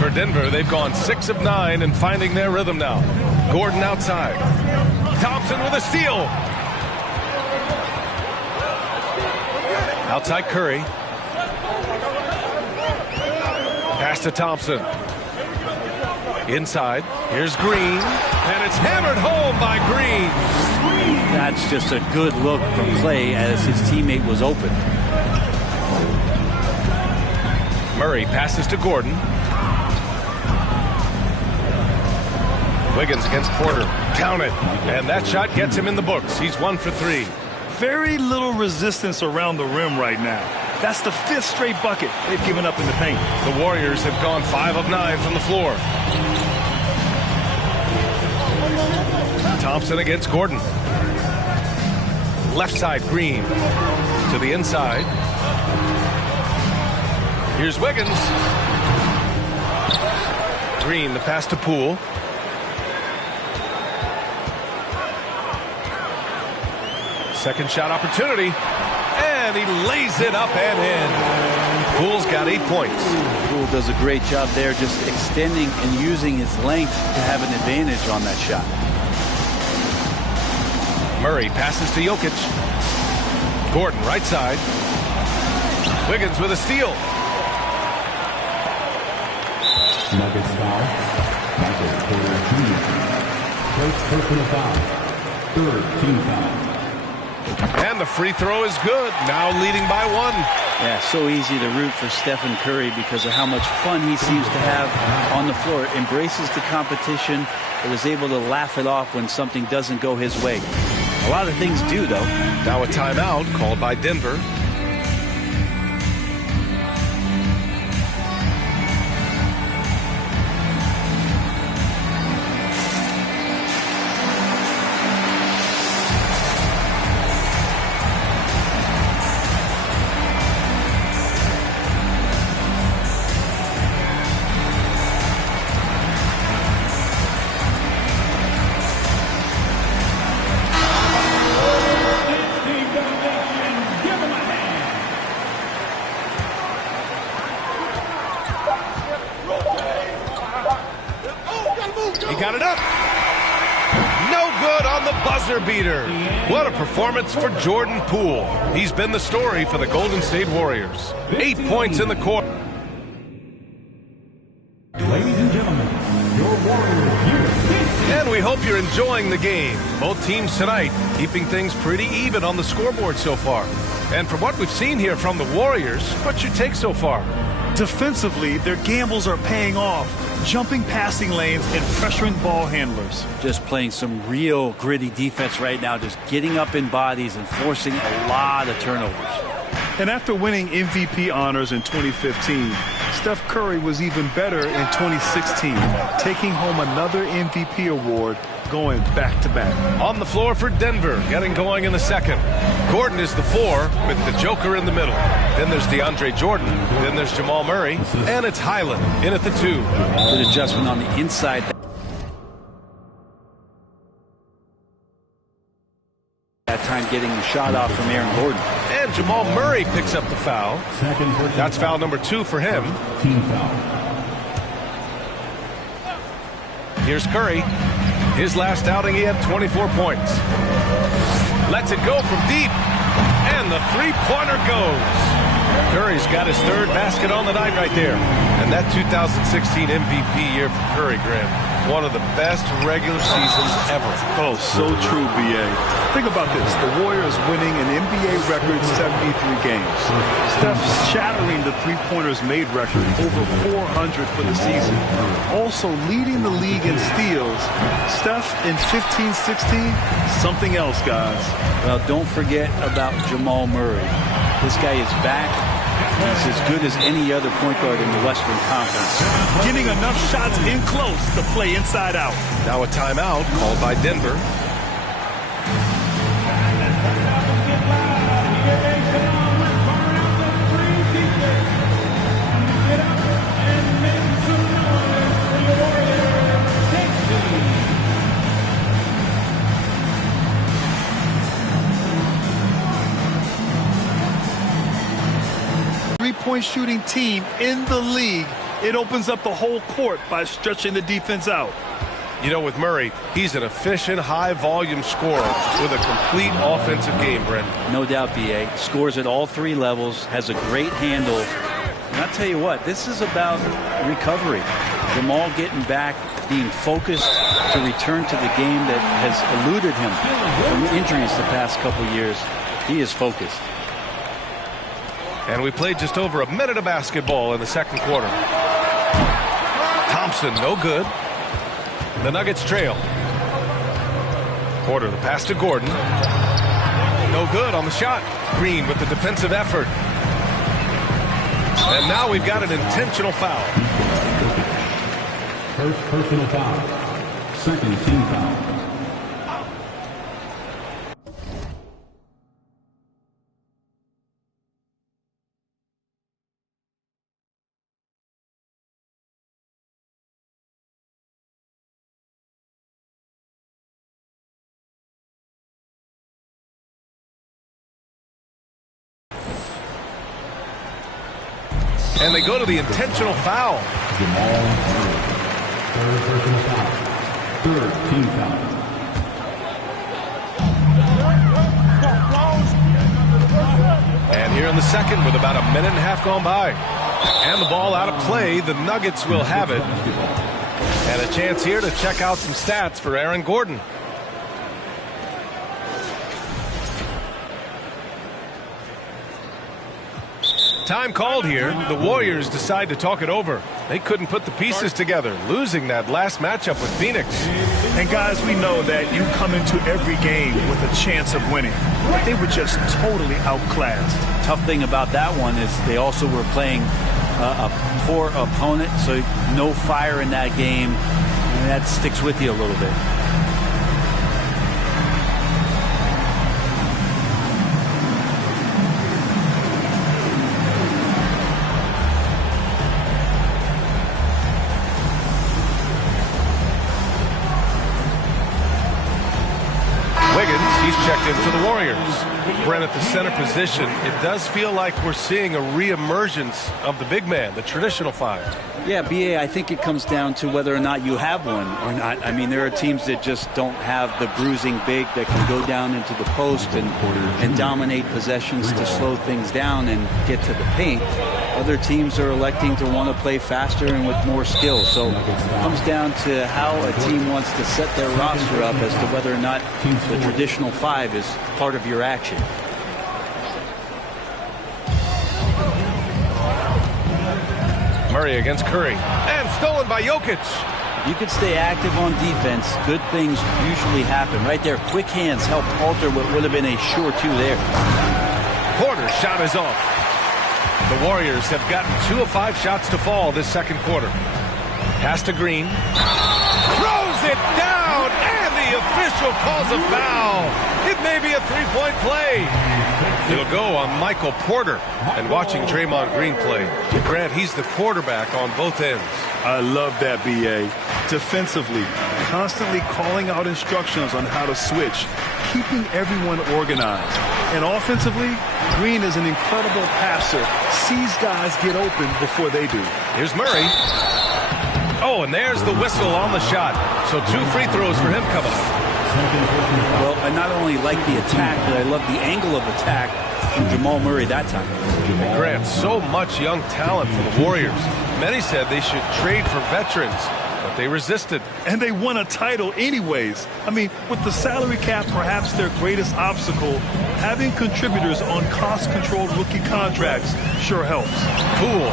For Denver, they've gone 6 of 9 and finding their rhythm now. Gordon outside. Thompson with a steal. Outside Curry. Pass to Thompson. Inside. Here's Green. And it's hammered home by Green. That's just a good look from Clay as his teammate was open. Murray passes to Gordon. Wiggins against Porter. Count it. And that shot gets him in the books. He's 1 for 3. Very little resistance around the rim right now. That's the 5th straight bucket they've given up in the paint. The Warriors have gone 5 of 9 from the floor. Thompson against Gordon. Left side, Green. To the inside. Here's Wiggins. Green, the pass to Poole. Second shot opportunity. And he lays it up and in. Poole's got 8 points. Poole does a great job there, just extending and using his length to have an advantage on that shot. Murray passes to Jokic. Gordon right side. Wiggins with a steal. Nuggets foul. Michael Porter Jr. First personal foul. Third team foul. And the free throw is good. Now leading by 1. Yeah, so easy to root for Stephen Curry because of how much fun he seems to have on the floor. Embraces the competition, but is able to laugh it off when something doesn't go his way. A lot of things do, though. Now a timeout called by Denver. good on the buzzer beater. What a performance for Jordan Poole. He's been the story for the Golden State Warriors. 8 points in the quarter. Ladies and gentlemen, your Warriors here. And we hope you're enjoying the game. Both teams tonight keeping things pretty even on the scoreboard so far. And from what we've seen here from the Warriors, what's your take so far? Defensively, their gambles are paying off, jumping passing lanes and pressuring ball handlers. Just playing some real gritty defense right now, just getting up in bodies and forcing a lot of turnovers. And after winning MVP honors in 2015, Steph Curry was even better in 2016, taking home another MVP award, going back-to-back. On the floor for Denver, getting going in the second. Gordon is the 4 with the Joker in the middle. Then there's DeAndre Jordan. Then there's Jamal Murray. And it's Highland in at the 2. Good adjustment on the inside. That time getting the shot off from Aaron Gordon. And Jamal Murray picks up the foul. That's foul number 2 for him. Team foul. Here's Curry. His last outing, he had 24 points. Lets it go from deep. And the three-pointer goes. Curry's got his 3rd basket on the night right there. And that 2016 MVP year for Curry, Graham. One of the best regular seasons ever. Oh, so true, B.A. Think about this. The Warriors winning an NBA record 73 games. Steph shattering the three-pointers made record, over 400 for the season. Also leading the league in steals. Steph in 15-16, something else, guys. Well, don't forget about Jamal Murray. This guy is back. He's as good as any other point guard in the Western Conference. Getting enough shots in close to play inside out. Now a timeout called by Denver. Three-point shooting team in the league. It opens up the whole court by stretching the defense out. You know, with Murray, he's an efficient, high-volume scorer with a complete offensive game, Brent. No doubt, B.A. Scores at all 3 levels, has a great handle. And I'll tell you what, this is about recovery. Jamal getting back, being focused to return to the game that has eluded him from injuries the past couple years. He is focused. And we played just over a minute of basketball in the second quarter. Thompson, no good. The Nuggets trail. Porter, the pass to Gordon. No good on the shot. Green with the defensive effort. And now we've got an intentional foul. First personal foul. Second team foul. And they go to the intentional foul. Jamal Murray. Third personal foul. Third team foul. And here in the second with about a minute and a half gone by. And the ball out of play. The Nuggets will have it. And a chance here to check out some stats for Aaron Gordon. Time called here. The Warriors decide to talk it over. They couldn't put the pieces together, losing that last matchup with Phoenix. And guys, we know that you come into every game with a chance of winning. But they were just totally outclassed. Tough thing about that one is they also were playing a poor opponent, so no fire in that game. And that sticks with you a little bit. Wiggins, he's checked in for the Warriors. Brent, at the center position, it does feel like we're seeing a re-emergence of the big man, the traditional five. Yeah, BA, I think it comes down to whether or not you have one or not. I mean, there are teams that just don't have the bruising big that can go down into the post and dominate possessions to slow things down and get to the paint. Other teams are electing to want to play faster and with more skill. So it comes down to how a team wants to set their roster up as to whether or not the traditional five is part of your action. Murray against Curry. And stolen by Jokic. If you could stay active on defense, good things usually happen. Right there, quick hands helped alter what would have been a sure two there. Porter's shot is off. The Warriors have gotten 2 of 5 shots to fall this second quarter. Pass to Green. Throws it down, and the official calls a foul. It may be a three-point play. It'll go on Michael Porter. And watching Draymond Green play, Grant, he's the quarterback on both ends. I love that, BA. Defensively, constantly calling out instructions on how to switch, keeping everyone organized. And offensively, Green is an incredible passer, sees guys get open before they do. Here's Murray. Oh, and there's the whistle on the shot. So 2 free throws for him coming up. Well, I not only like the attack, but I love the angle of attack from Jamal Murray that time. And Grant, so much young talent for the Warriors. Many said they should trade for veterans, but they resisted. And they won a title anyways. I mean, with the salary cap perhaps their greatest obstacle, having contributors on cost-controlled rookie contracts sure helps. Poole.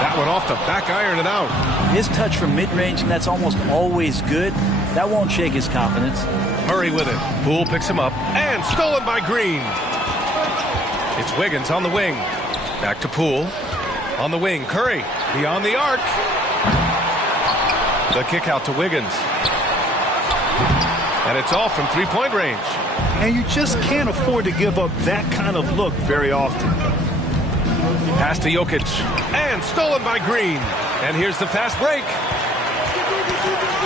That one off the back iron and out. His touch from mid-range, and that's almost always good. That won't shake his confidence. Murray with it. Poole picks him up, and stolen by Green. It's Wiggins on the wing. Back to Poole. On the wing, Curry beyond the arc. The kick out to Wiggins. And it's all from three-point range. And you just can't afford to give up that kind of look very often. Pass to Jokic. And stolen by Green. And here's the fast break.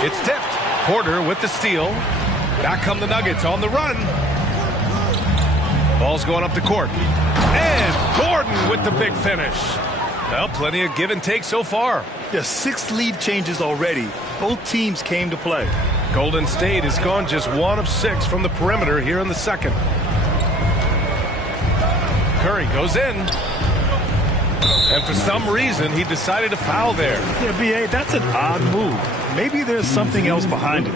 It's tipped. Porter with the steal. Back come the Nuggets on the run. Ball's going up the court. And Gordon with the big finish. Well, plenty of give and take so far. Yeah, 6 lead changes already. Both teams came to play. Golden State has gone just 1 of 6 from the perimeter here in the second. Curry goes in. And for some reason, he decided to foul there. Yeah, B.A., that's an odd move. Maybe there's something else behind it.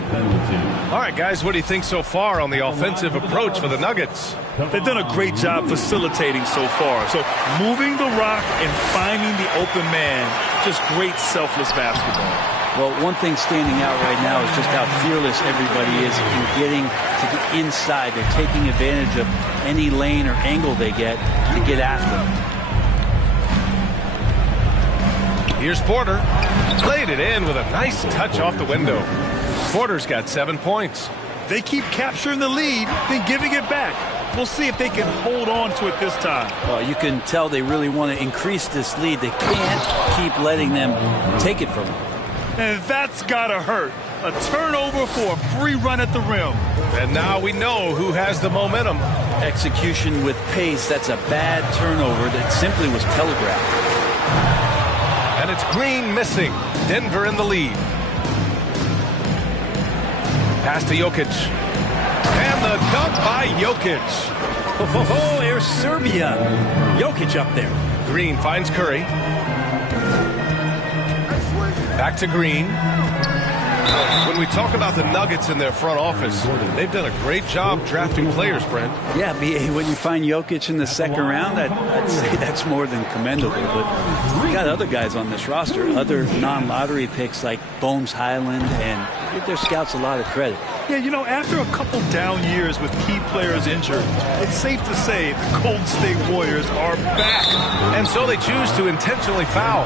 All right, guys, what do you think so far on the offensive approach for the Nuggets? They've done a great job facilitating so far. So moving the rock and finding the open man, just great selfless basketball. Well, one thing standing out right now is just how fearless everybody is in getting to the inside. They're taking advantage of any lane or angle they get to get after. Here's Porter. Played it in with a nice touch off the window. Porter's got 7 points. They keep capturing the lead, then giving it back. We'll see if they can hold on to it this time. Well, you can tell they really want to increase this lead. They can't keep letting them take it from them. And that's gotta hurt. A turnover for a free run at the rim. And now we know who has the momentum. Execution with pace. That's a bad turnover that simply was telegraphed. And it's Green missing. Denver in the lead. Pass to Jokic. And the dunk by Jokic. Oh, there's Serbia. Jokic up there. Green finds Curry. Back to Green. When we talk about the Nuggets in their front office, they've done a great job drafting players, Brent. Yeah, B.A., when you find Jokic in the second round, I'd say that's more than commendable. But we got other guys on this roster, other non-lottery picks like Bones Highland, and give their scouts a lot of credit. Yeah, you know, after a couple down years with key players injured, it's safe to say the Golden State Warriors are back. And so they choose to intentionally foul.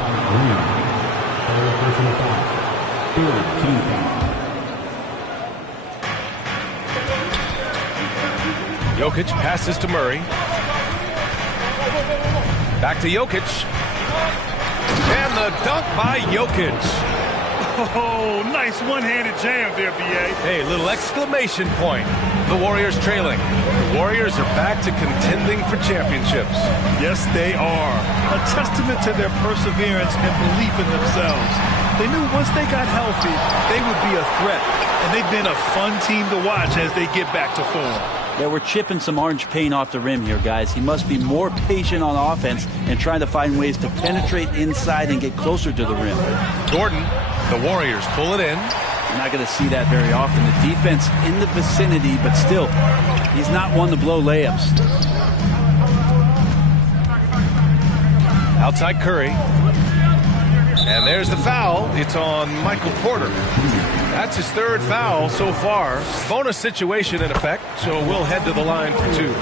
Jokic passes to Murray. Back to Jokic. And the dunk by Jokic. Oh, nice one-handed jam there, B.A. Hey, little exclamation point. The Warriors trailing. The Warriors are back to contending for championships. Yes, they are. A testament to their perseverance and belief in themselves. They knew once they got healthy, they would be a threat. And they've been a fun team to watch as they get back to form. Yeah, we're chipping some orange paint off the rim here, guys. He must be more patient on offense and trying to find ways to penetrate inside and get closer to the rim. Gordon, the Warriors pull it in. You're not going to see that very often. The defense in the vicinity, but still, he's not one to blow layups. Outside Curry. And there's the foul. It's on Michael Porter. That's his third foul so far. Bonus situation in effect, so we'll head to the line for two.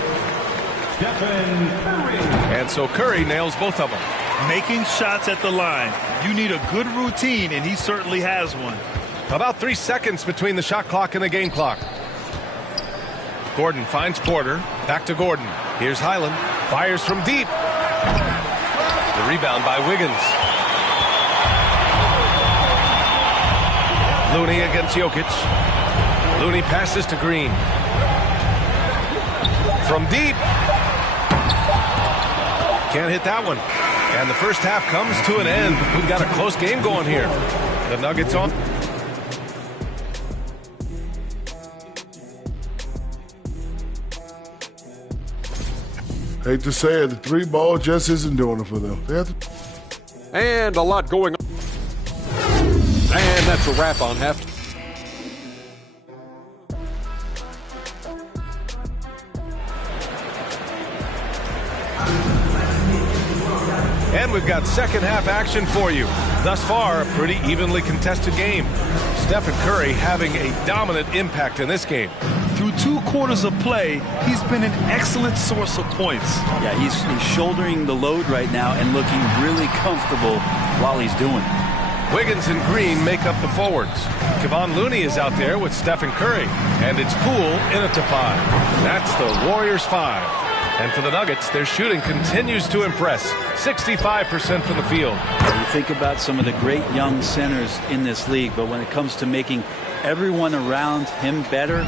And so Curry nails both of them. Making shots at the line. You need a good routine, and he certainly has one. About 3 seconds between the shot clock and the game clock. Gordon finds Porter. Back to Gordon. Here's Highland. Fires from deep. The rebound by Wiggins. Looney against Jokic. Looney passes to Green. From deep. Can't hit that one. And the first half comes to an end. We've got a close game going here. The Nuggets on. Hate to say it, the three ball just isn't doing it for them. And a lot going on. And that's a wrap on half. And we've got second half action for you. Thus far, a pretty evenly contested game. Stephen Curry having a dominant impact in this game. Through 2 quarters of play, he's been an excellent source of points. Yeah, he's shouldering the load right now and looking really comfortable while he's doing it. Wiggins and Green make up the forwards. Kevon Looney is out there with Stephen Curry. And it's Poole in it to 5. That's the Warriors 5. And for the Nuggets, their shooting continues to impress. 65% from the field. You think about some of the great young centers in this league, but when it comes to making everyone around him better,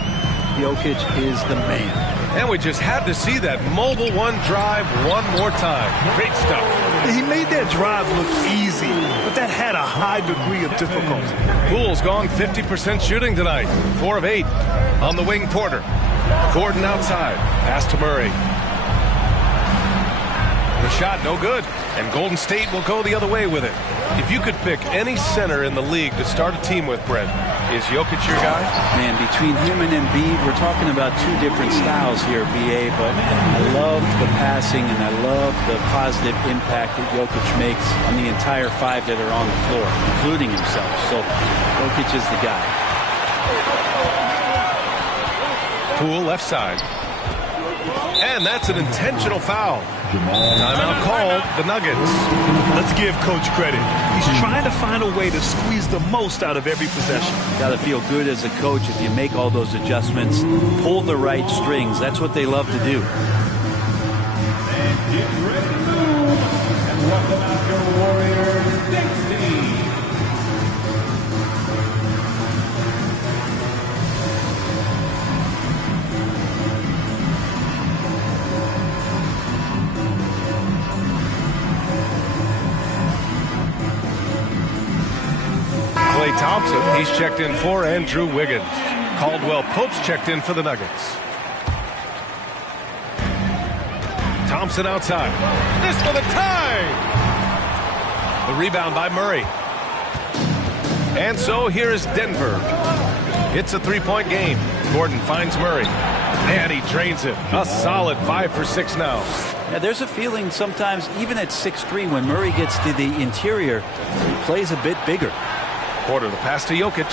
Jokic is the man. And we just had to see that mobile one drive one more time. Great stuff. He made that drive look easy, but that had a high degree of difficulty. Poole's gone 50% shooting tonight. 4 of 8. On the wing, Porter. Gordon outside. Pass to Murray. The shot no good, and Golden State will go the other way with it. If you could pick any center in the league to start a team with, Brent, is Jokic your guy? Man, between him and Embiid, we're talking about 2 different styles here, BA, but I love the passing and I love the positive impact that Jokic makes on the entire 5 that are on the floor, including himself. So Jokic is the guy. Poole left side. And that's an intentional foul. Timeout called, the Nuggets. Let's give Coach credit. He's trying to find a way to squeeze the most out of every possession. Got to feel good as a coach if you make all those adjustments, pull the right strings. That's what they love to do. And get ready to move. And welcome out your Warriors, next team. Klay Thompson, he's checked in for Andrew Wiggins. Caldwell Pope's checked in for the Nuggets. Thompson outside. This for the tie! The rebound by Murray. And so here is Denver. It's a 3-point game. Gordon finds Murray. And he drains it. A solid 5 for 6 now. Yeah, there's a feeling sometimes, even at 6'3", when Murray gets to the interior, he plays a bit bigger. Porter, the pass to Jokic.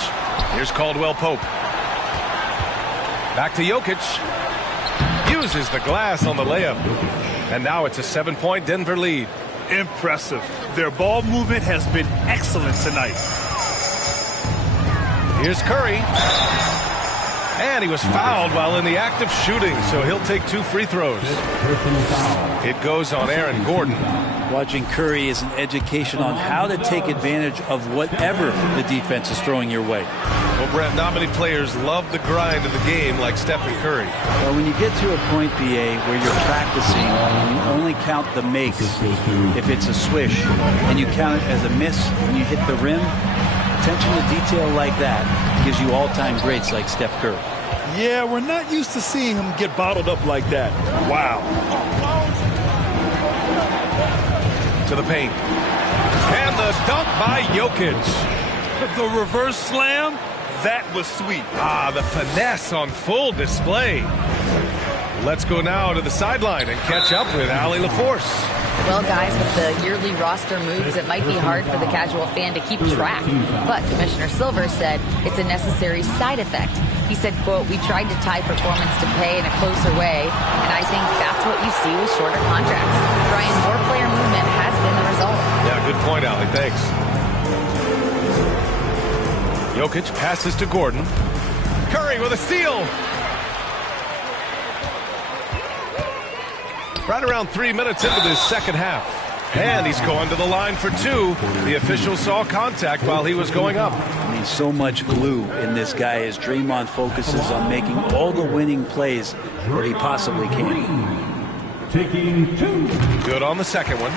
Here's Caldwell Pope. Back to Jokic. Uses the glass on the layup. And now it's a 7-point Denver lead. Impressive. Their ball movement has been excellent tonight. Here's Curry. And he was fouled while in the act of shooting, so he'll take 2 free throws. It goes on Aaron Gordon. Watching Curry is an education on how to take advantage of whatever the defense is throwing your way. Well, Brent, not many players love the grind of the game like Stephen Curry. Well, when you get to a point, BA, where you're practicing and you only count the makes if it's a swish, and you count it as a miss when you hit the rim, attention to detail like that gives you all-time greats like Steph Curry. Yeah, we're not used to seeing him get bottled up like that. Wow. To the paint. And the dunk by Jokic. The reverse slam, that was sweet. Ah, the finesse on full display. Let's go now to the sideline and catch up with Allie LaForce. Well, guys, with the yearly roster moves, it might be hard for the casual fan to keep track. But Commissioner Silver said it's a necessary side effect. He said, quote, "We tried to tie performance to pay in a closer way, and I think that's what you see with shorter contracts." Brian, more player movement has been the result. Yeah, good point, Allie. Thanks. Jokic passes to Gordon. Curry with a steal. Right around 3 minutes into this second half. And he's going to the line for two. The official saw contact while he was going up. I mean, so much glue in this guy as Draymond focuses on making all the winning plays that he possibly can. Taking two. Good on the second one.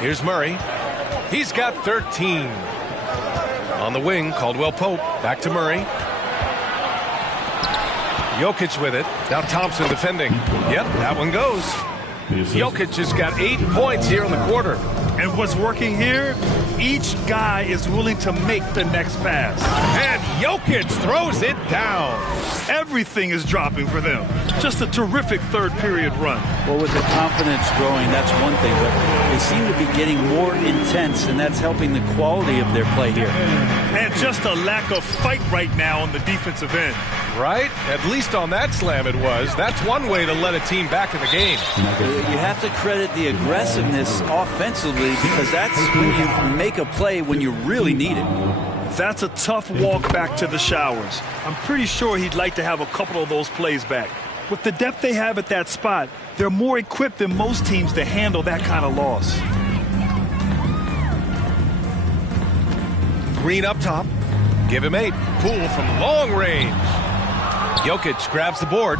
Here's Murray. He's got 13. On the wing, Caldwell Pope. Back to Murray. Jokic with it. Now Thompson defending. Yep, that one goes. Jokic has got 8 points here in the quarter. And what's working here, each guy is willing to make the next pass. And Jokic throws it down. Everything is dropping for them. Just a terrific third period run. Well, with the confidence growing, that's one thing, but they seem to be getting more intense, and that's helping the quality of their play here. And just a lack of fight right now on the defensive end. Right? At least on that slam it was. That's one way to let a team back in the game. You have to credit the aggressiveness offensively, because that's when you make a play when you really need it. That's a tough walk back to the showers. I'm pretty sure he'd like to have a couple of those plays back. With the depth they have at that spot, they're more equipped than most teams to handle that kind of loss. Green up top. Give him 8. Poole from long range. Jokic grabs the board.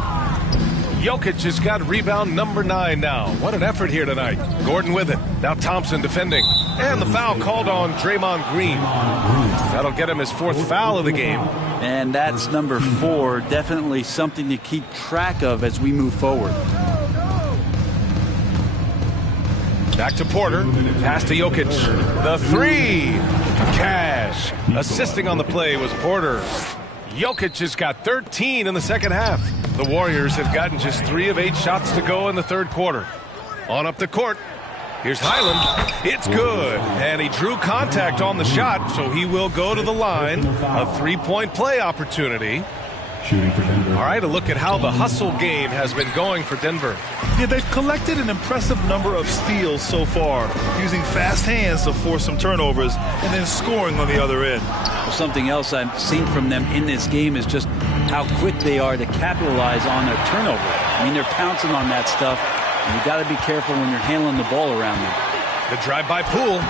Jokic has got rebound number 9 now. What an effort here tonight. Gordon with it. Now Thompson defending. And the foul called on Draymond Green. That'll get him his 4th foul of the game. And that's number 4. Definitely something to keep track of as we move forward. Back to Porter. Pass to Jokic. The 3. Cash. Assisting on the play was Porter. Jokic has got 13 in the second half. The Warriors have gotten just 3 of 8 shots to go in the third quarter. On up the court. Here's Highland. It's good. And he drew contact on the shot, so he will go to the line. A 3-point play opportunity. All right, a look at how the hustle game has been going for Denver. Yeah, they've collected an impressive number of steals so far, using fast hands to force some turnovers and then scoring on the other end. Well, something else I've seen from them in this game is just how quick they are to capitalize on their turnover. I mean, they're pouncing on that stuff, and you got to be careful when you're handling the ball around them. The drive by Poole.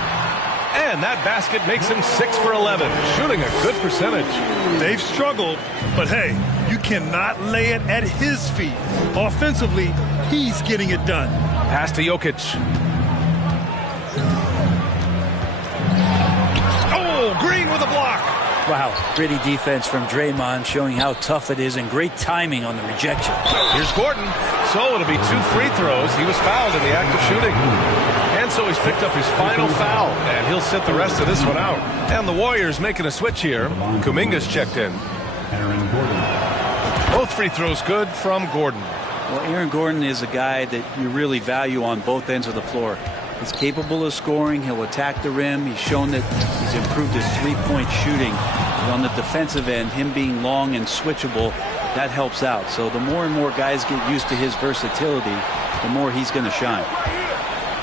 And that basket makes him 6 for 11, shooting a good percentage. They've struggled, but hey, you cannot lay it at his feet. Offensively, he's getting it done. Pass to Jokic. Oh, Green with a block. Wow, gritty defense from Draymond, showing how tough it is, and great timing on the rejection. Here's Gordon. So it'll be 2 free throws. He was fouled in the act of shooting. And so he's picked up his final foul, and he'll sit the rest of this one out. And the Warriors making a switch here. Kuminga's checked in. Both free throws good from Gordon. Well, Aaron Gordon is a guy that you really value on both ends of the floor. He's capable of scoring. He'll attack the rim. He's shown that he's improved his 3-point shooting. And on the defensive end, him being long and switchable, that helps out. So the more and more guys get used to his versatility, the more he's going to shine.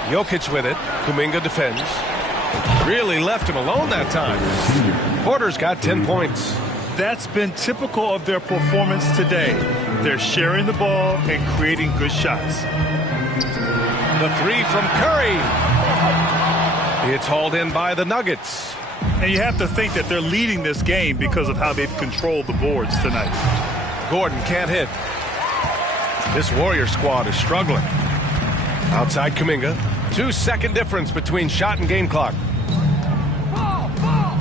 Jokic with it. Kuminga defends. Really left him alone that time. Porter's got 10 points. That's been typical of their performance today. They're sharing the ball and creating good shots. The 3 from Curry. It's hauled in by the Nuggets. And you have to think that they're leading this game because of how they've controlled the boards tonight. Gordon can't hit. This Warrior squad is struggling. Outside Kuminga. 2-second difference between shot and game clock.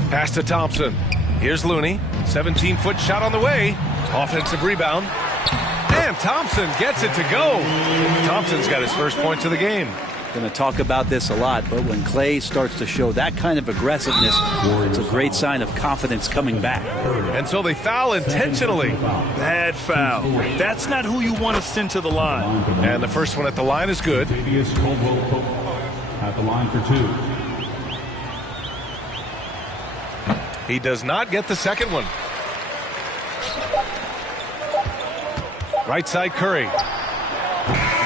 Pass to Thompson. Here's Looney. 17-foot shot on the way. Offensive rebound. And Thompson gets it to go. Thompson's got his first points of the game. Going to talk about this a lot, but when Clay starts to show that kind of aggressiveness, it's a great sign of confidence coming back. And so they foul intentionally. Bad foul. That's not who you want to send to the line. And the first one at the line is good. At the line for 2. He does not get the second one. Right side Curry.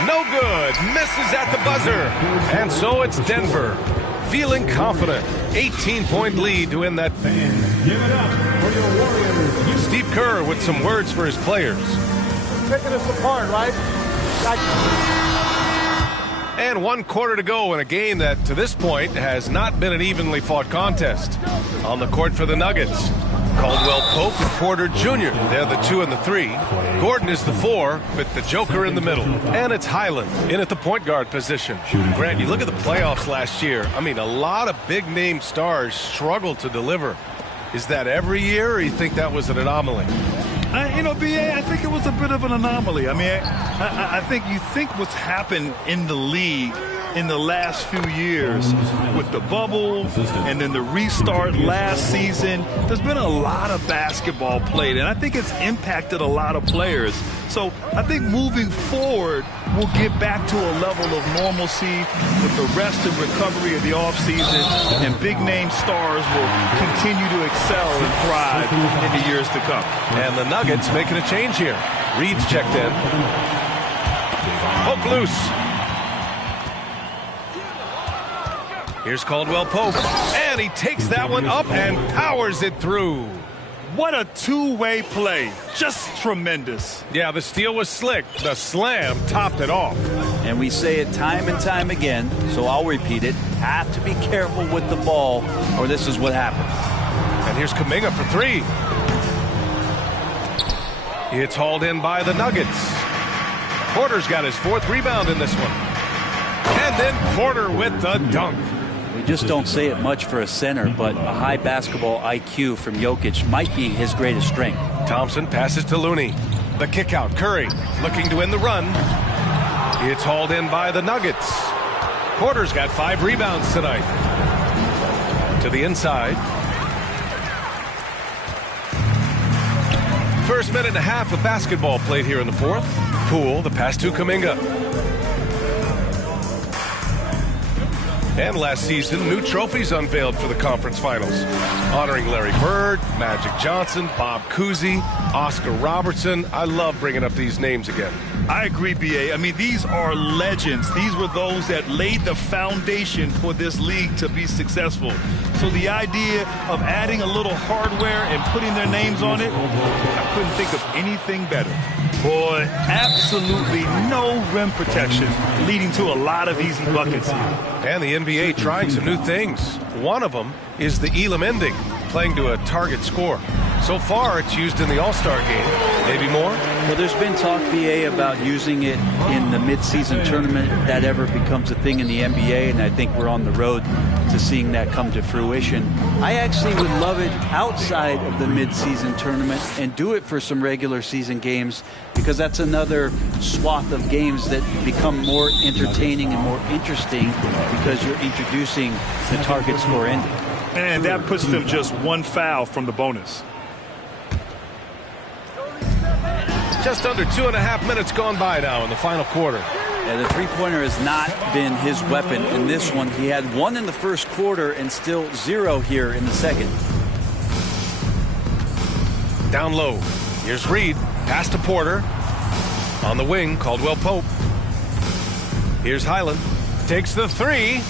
No good. Misses at the buzzer. And so it's Denver feeling confident. 18-point lead to win that. Give it up for your Warriors. Steve Kerr with some words for his players. Picking us apart, right? And 1 quarter to go in a game that to this point has not been an evenly fought contest. On the court for the Nuggets, Caldwell Pope and Porter Jr. They're the 2 and the 3. Gordon is the 4 with the Joker in the middle. And it's Highland in at the point guard position. Grant, you look at the playoffs last year. I mean, a lot of big name stars struggled to deliver. Is that every year, or you think that was an anomaly? B.A., I think it was a bit of an anomaly. I mean, I think you think what's happened in the league in the last few years with the bubble and then the restart last season, there's been a lot of basketball played, and I think it's impacted a lot of players. So I think moving forward, we'll get back to a level of normalcy with the rest and recovery of the offseason, and big-name stars will continue to excel and thrive in the years to come. And the Nuggets making a change here. Reed's checked in. Poke loose. Here's Caldwell Pope, and he takes that one up and powers it through. What a two-way play. Just tremendous. Yeah, the steal was slick. The slam topped it off. And we say it time and time again, so I'll repeat it. Have to be careful with the ball, or this is what happens. And here's Kuminga for 3. It's hauled in by the Nuggets. Porter's got his 4th rebound in this one. And then Porter with the dunk. We just don't say it much for a center, but a high basketball IQ from Jokic might be his greatest strength. Thompson passes to Looney. The kick out. Curry looking to win the run. It's hauled in by the Nuggets. Porter's got 5 rebounds tonight. To the inside. First minute and a half of basketball played here in the 4th. Poole, the pass to Kuminga. And last season, new trophies unveiled for the conference finals, honoring Larry Bird, Magic Johnson, Bob Cousy, Oscar Robertson. I love bringing up these names again. I agree, B.A. I mean, these are legends. These were those that laid the foundation for this league to be successful. So the idea of adding a little hardware and putting their names on it, I couldn't think of anything better. Boy, absolutely no rim protection, leading to a lot of easy buckets here. And the NBA trying some new things. One of them is the Elam ending, playing to a target score. So far, it's used in the All-Star game. Maybe more? Well, there's been talk, BA, about using it in the mid-season tournament if that ever becomes a thing in the NBA, and I think we're on the road to seeing that come to fruition. I actually would love it outside of the mid-season tournament and do it for some regular season games, because that's another swath of games that become more entertaining and more interesting because you're introducing the target score ending. And that puts them just 1 foul from the bonus. Just under 2.5 minutes gone by now in the final quarter. Yeah, the three-pointer has not been his weapon in this one. He had 1 in the first quarter and still 0 here in the second. Down low. Here's Reed. Pass to Porter. On the wing, Caldwell Pope. Here's Highland. Takes the 3.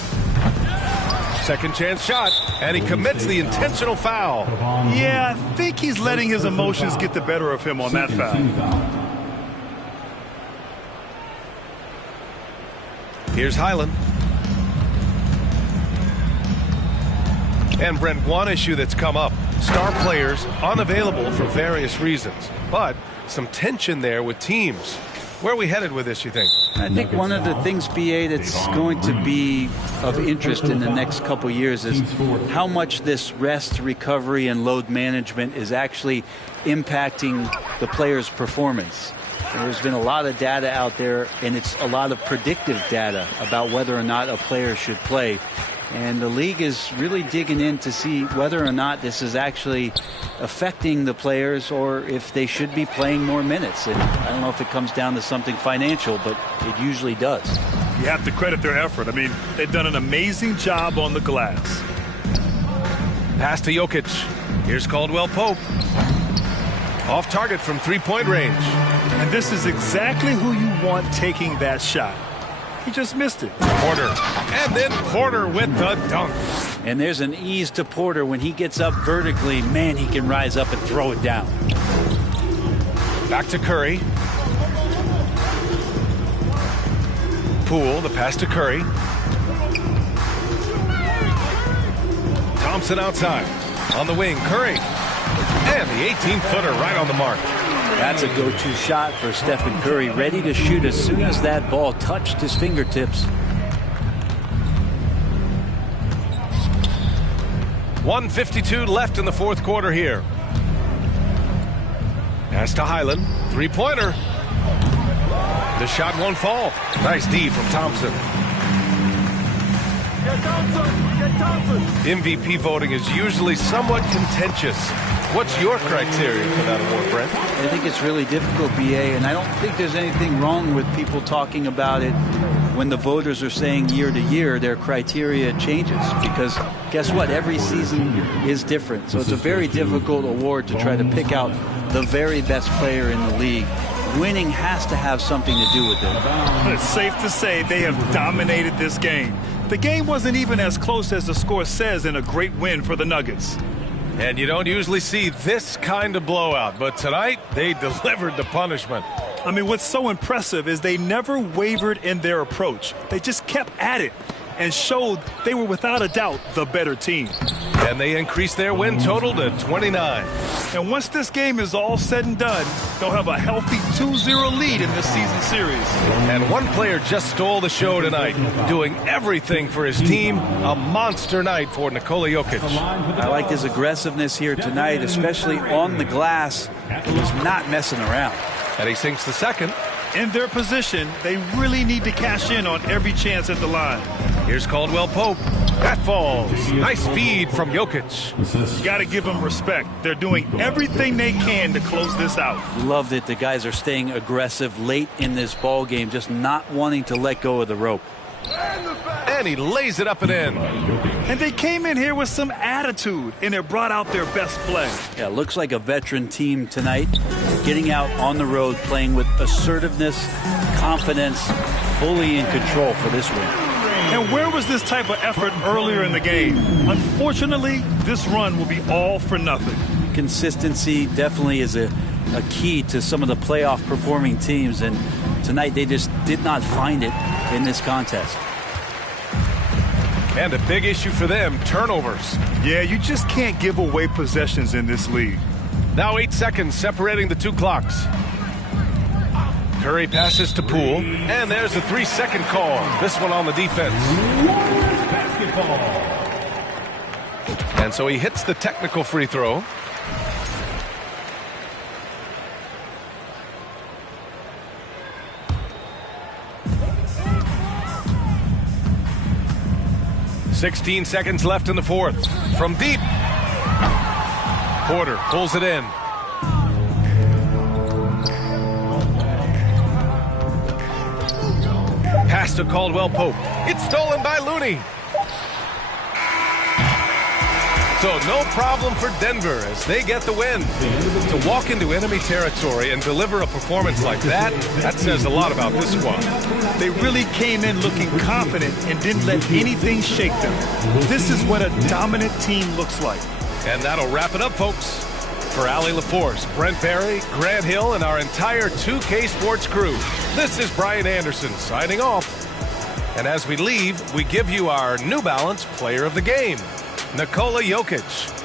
Second chance shot. And he commits the intentional foul. Yeah, I think he's letting his emotions get the better of him on that foul. Here's Highland. And Brent, one issue that's come up, star players unavailable for various reasons, but some tension there with teams. Where are we headed with this, you think? I think one of the things, BA, that's going to be of interest in the next couple years is how much this rest, recovery, and load management is actually impacting the player's performance. There's been a lot of data out there, and it's a lot of predictive data about whether or not a player should play. And the league is really digging in to see whether or not this is actually affecting the players or if they should be playing more minutes. And I don't know if it comes down to something financial, but it usually does. You have to credit their effort. I mean, they've done an amazing job on the glass. Pass to Jokic. Here's Caldwell Pope. Off target from three-point range. And this is exactly who you want taking that shot. He just missed it. Porter. And then Porter with the dunk. And there's an ease to Porter. When he gets up vertically, man, he can rise up and throw it down. Back to Curry. Poole, the pass to Curry. Thompson outside. On the wing, Curry. And the 18-footer right on the mark. That's a go-to shot for Stephen Curry, ready to shoot as soon as that ball touched his fingertips. 1:52 left in the fourth quarter here. Pass to Highland. Three-pointer. The shot won't fall. Nice D from Thompson. Get Thompson! Get Thompson! MVP voting is usually somewhat contentious. What's your criteria for that award, Brent? I think it's really difficult, BA, and I don't think there's anything wrong with people talking about it when the voters are saying year to year their criteria changes, because guess what? Every season is different. So it's a very difficult award to try to pick out the very best player in the league. Winning has to have something to do with it. It's safe to say they have dominated this game. The game wasn't even as close as the score says in a great win for the Nuggets. And you don't usually see this kind of blowout, but tonight they delivered the punishment. I mean, what's so impressive is they never wavered in their approach. They just kept at it and showed they were without a doubt the better team. And they increased their win total to 29. And once this game is all said and done, they'll have a healthy 2-0 lead in this season series. And one player just stole the show tonight, doing everything for his team. A monster night for Nikola Jokic. I like his aggressiveness here tonight, especially on the glass. He's not messing around. And he sinks the second. In their position, they really need to cash in on every chance at the line. Here's Caldwell Pope. That falls. Nice feed from Jokic. You got to give them respect. They're doing everything they can to close this out. Love that the guys are staying aggressive late in this ball game, just not wanting to let go of the rope. And he lays it up and in. And they came in here with some attitude, and it brought out their best play. Yeah, looks like a veteran team tonight, getting out on the road, playing with assertiveness, confidence, fully in control for this win. And where was this type of effort earlier in the game? Unfortunately, this run will be all for nothing. Consistency definitely is a key to some of the playoff performing teams, and tonight they just did not find it in this contest. And a big issue for them, turnovers. Yeah, you just can't give away possessions in this league. Now 8 seconds separating the two clocks. Curry passes to Poole, and there's a 3-second call. This one on the defense. Basketball. And so he hits the technical free throw. "16 seconds left in the fourth. From deep. Porter pulls it in. Pass to Caldwell Pope. It's stolen by Looney. So no problem for Denver as they get the win. To walk into enemy territory and deliver a performance like that says a lot about this squad. They really came in looking confident and didn't let anything shake them. This is what a dominant team looks like. And that'll wrap it up, folks. For Allie LaForce, Brent Barry, Grant Hill, and our entire 2K Sports crew, this is Brian Anderson signing off. And as we leave, we give you our New Balance Player of the Game. Nikola Jokic.